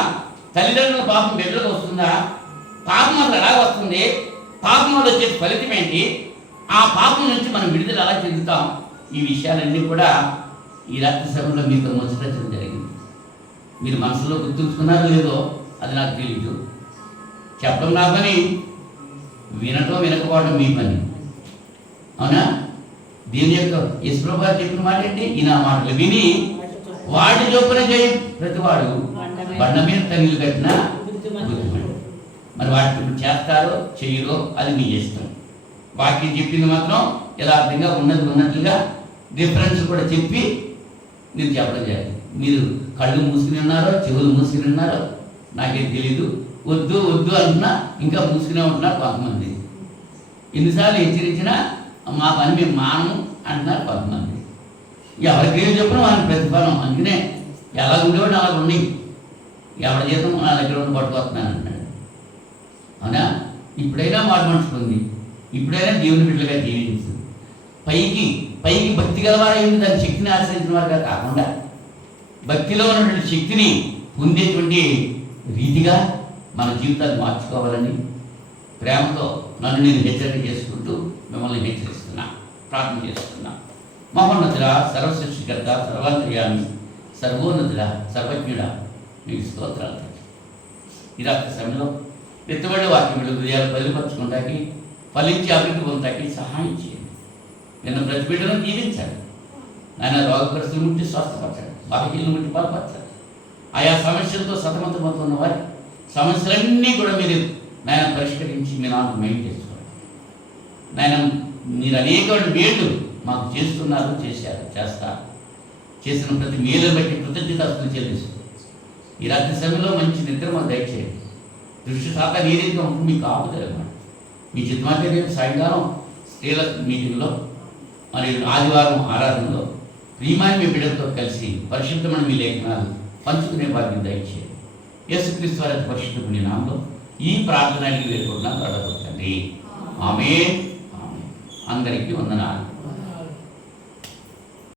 తల్లిదండ్రుల పాపం బిడ్డలకు వస్తుందా? పాపం వల్ల ఎలా వస్తుంది? పాపం వల్ల వచ్చే ఫలితం ఏంటి? ఆ పాపం నుంచి మనం విడుదల ఎలా చెందుతాం? ఈ విషయాలన్నీ కూడా ఈ రాత్రి సమయంలో మీతో ముచ్చటించడం జరిగింది. మీరు మనసులో గుర్తుంచుకున్నారో లేదో అది నాకు తెలియదు. చెప్పడం నా పని, వినటం వినకపోవడం మీ పని. అవునా? దీని యొక్క యేసుప్రభు గారు చెప్పిన మాట ఏంటి? ఈ నా మాటలు విని వాడి చొప్పున చేయి ప్రతివాడు బండ మీద తగిలి కట్టిన బుద్ధిమంతుడు. మరి వాటిని చేస్తారో చెయ్యరో అది మీ ఇష్టం. వాక్యం చెప్పింది మాత్రం యథార్థంగా ఉన్నది ఉన్నట్లుగా డిఫరెన్స్ కూడా చెప్పి మీరు చెప్పడం చేయాలి. మీరు కళ్ళు మూసుకుని ఉన్నారో చెవులు మూసుకుని ఉన్నారో నాకేం తెలీదు. వద్దు వద్దు అంటున్నా ఇంకా మూసుకునే ఉంటున్నారు కొంతమంది. ఎన్నిసార్లు హెచ్చరించినా మా పని మేము మానము అంటున్నారు కొంతమంది. ఎవరికి ఏం చెప్పినా వాళ్ళకి ప్రతిఫలం. అందుకనే ఎలా ఉండేవాడు అలా ఉండి ఎవరి జీతం నా దగ్గర ఉండి పట్టుకొస్తున్నాను అంటున్నాడు. అవునా? ఇప్పుడైనా మాట మనసుకుంది, ఇప్పుడైనా దేవుని బిడ్డలుగా జీవించు. పైకి పైకి భక్తి గలవారైంది దాని శక్తిని ఆశ్రయించిన వారుగా కాకుండా భక్తిలో ఉన్నటువంటి శక్తిని పొందేటువంటి రీతిగా మన జీవితాన్ని మార్చుకోవాలని ప్రేమతో నన్ను నేను హెచ్చరిక చేసుకుంటూ మిమ్మల్ని హెచ్చరిస్తున్నా, ప్రార్థన చేస్తున్నా. మహోన్నతుడ, సర్వసృష్టికర్త, సర్వాంతర్యామి, సర్వోన్నతుడ, సర్వజ్ఞుడ, మీకు స్తోత్రాలు. ఈ రాత్రి సమయంలో ఎత్తుబడి వాక్యములు హృదయాలు బయలుపరచుకుంటాకి, ఫలించి అభివృద్ధి పొందటానికి సహాయం చేయండి. నిన్న ప్రతి బిడ్డను జీవించాలి. ఆయన రోగగ్రస్తులు ముట్టి స్వస్థపరచాలి, బాహ్యులను ముట్టి బలపరచాలి. ఆయా సమస్యలతో సతమతమవుతున్న వారి సమస్యలన్నీ కూడా మీరు నాయన పరిష్కరించి మీ నాకు మెయిన్ చేసుకోండి. నాయన మీరు అనేక మేలు మాకు చేస్తున్నారు, చేస్తారు. చేసిన ప్రతి మేలు బట్టి కృతజ్ఞతలు చెల్లిస్తూ ఈ రాత్రి సమయంలో మంచి నిద్ర మాకు దయచేయండి. దృష్టి శాఖ నీరేదిగా ఉంటుంది, మీకు ఆపుదలన్నమాట. మీ చిత్తమంటే రేపు సాయంకాలం స్త్రీల మీటింగ్లో మరి ఆదివారం ఆరాధనలో ప్రియమైన మీ బిడ్డలతో కలిసి పరిశుద్ధమైన మీ లేఖనాలు పంచుకునే భాగ్యం దయచేయండి. యేసుక్రీస్తు వారి పరిశుద్ధ పుణ్య నామములో ఈ ప్రార్థనకి వేడుకుంటున్నాను. ప్రార్థించండి. ఆమేన్. అందరికీ వందనాలు.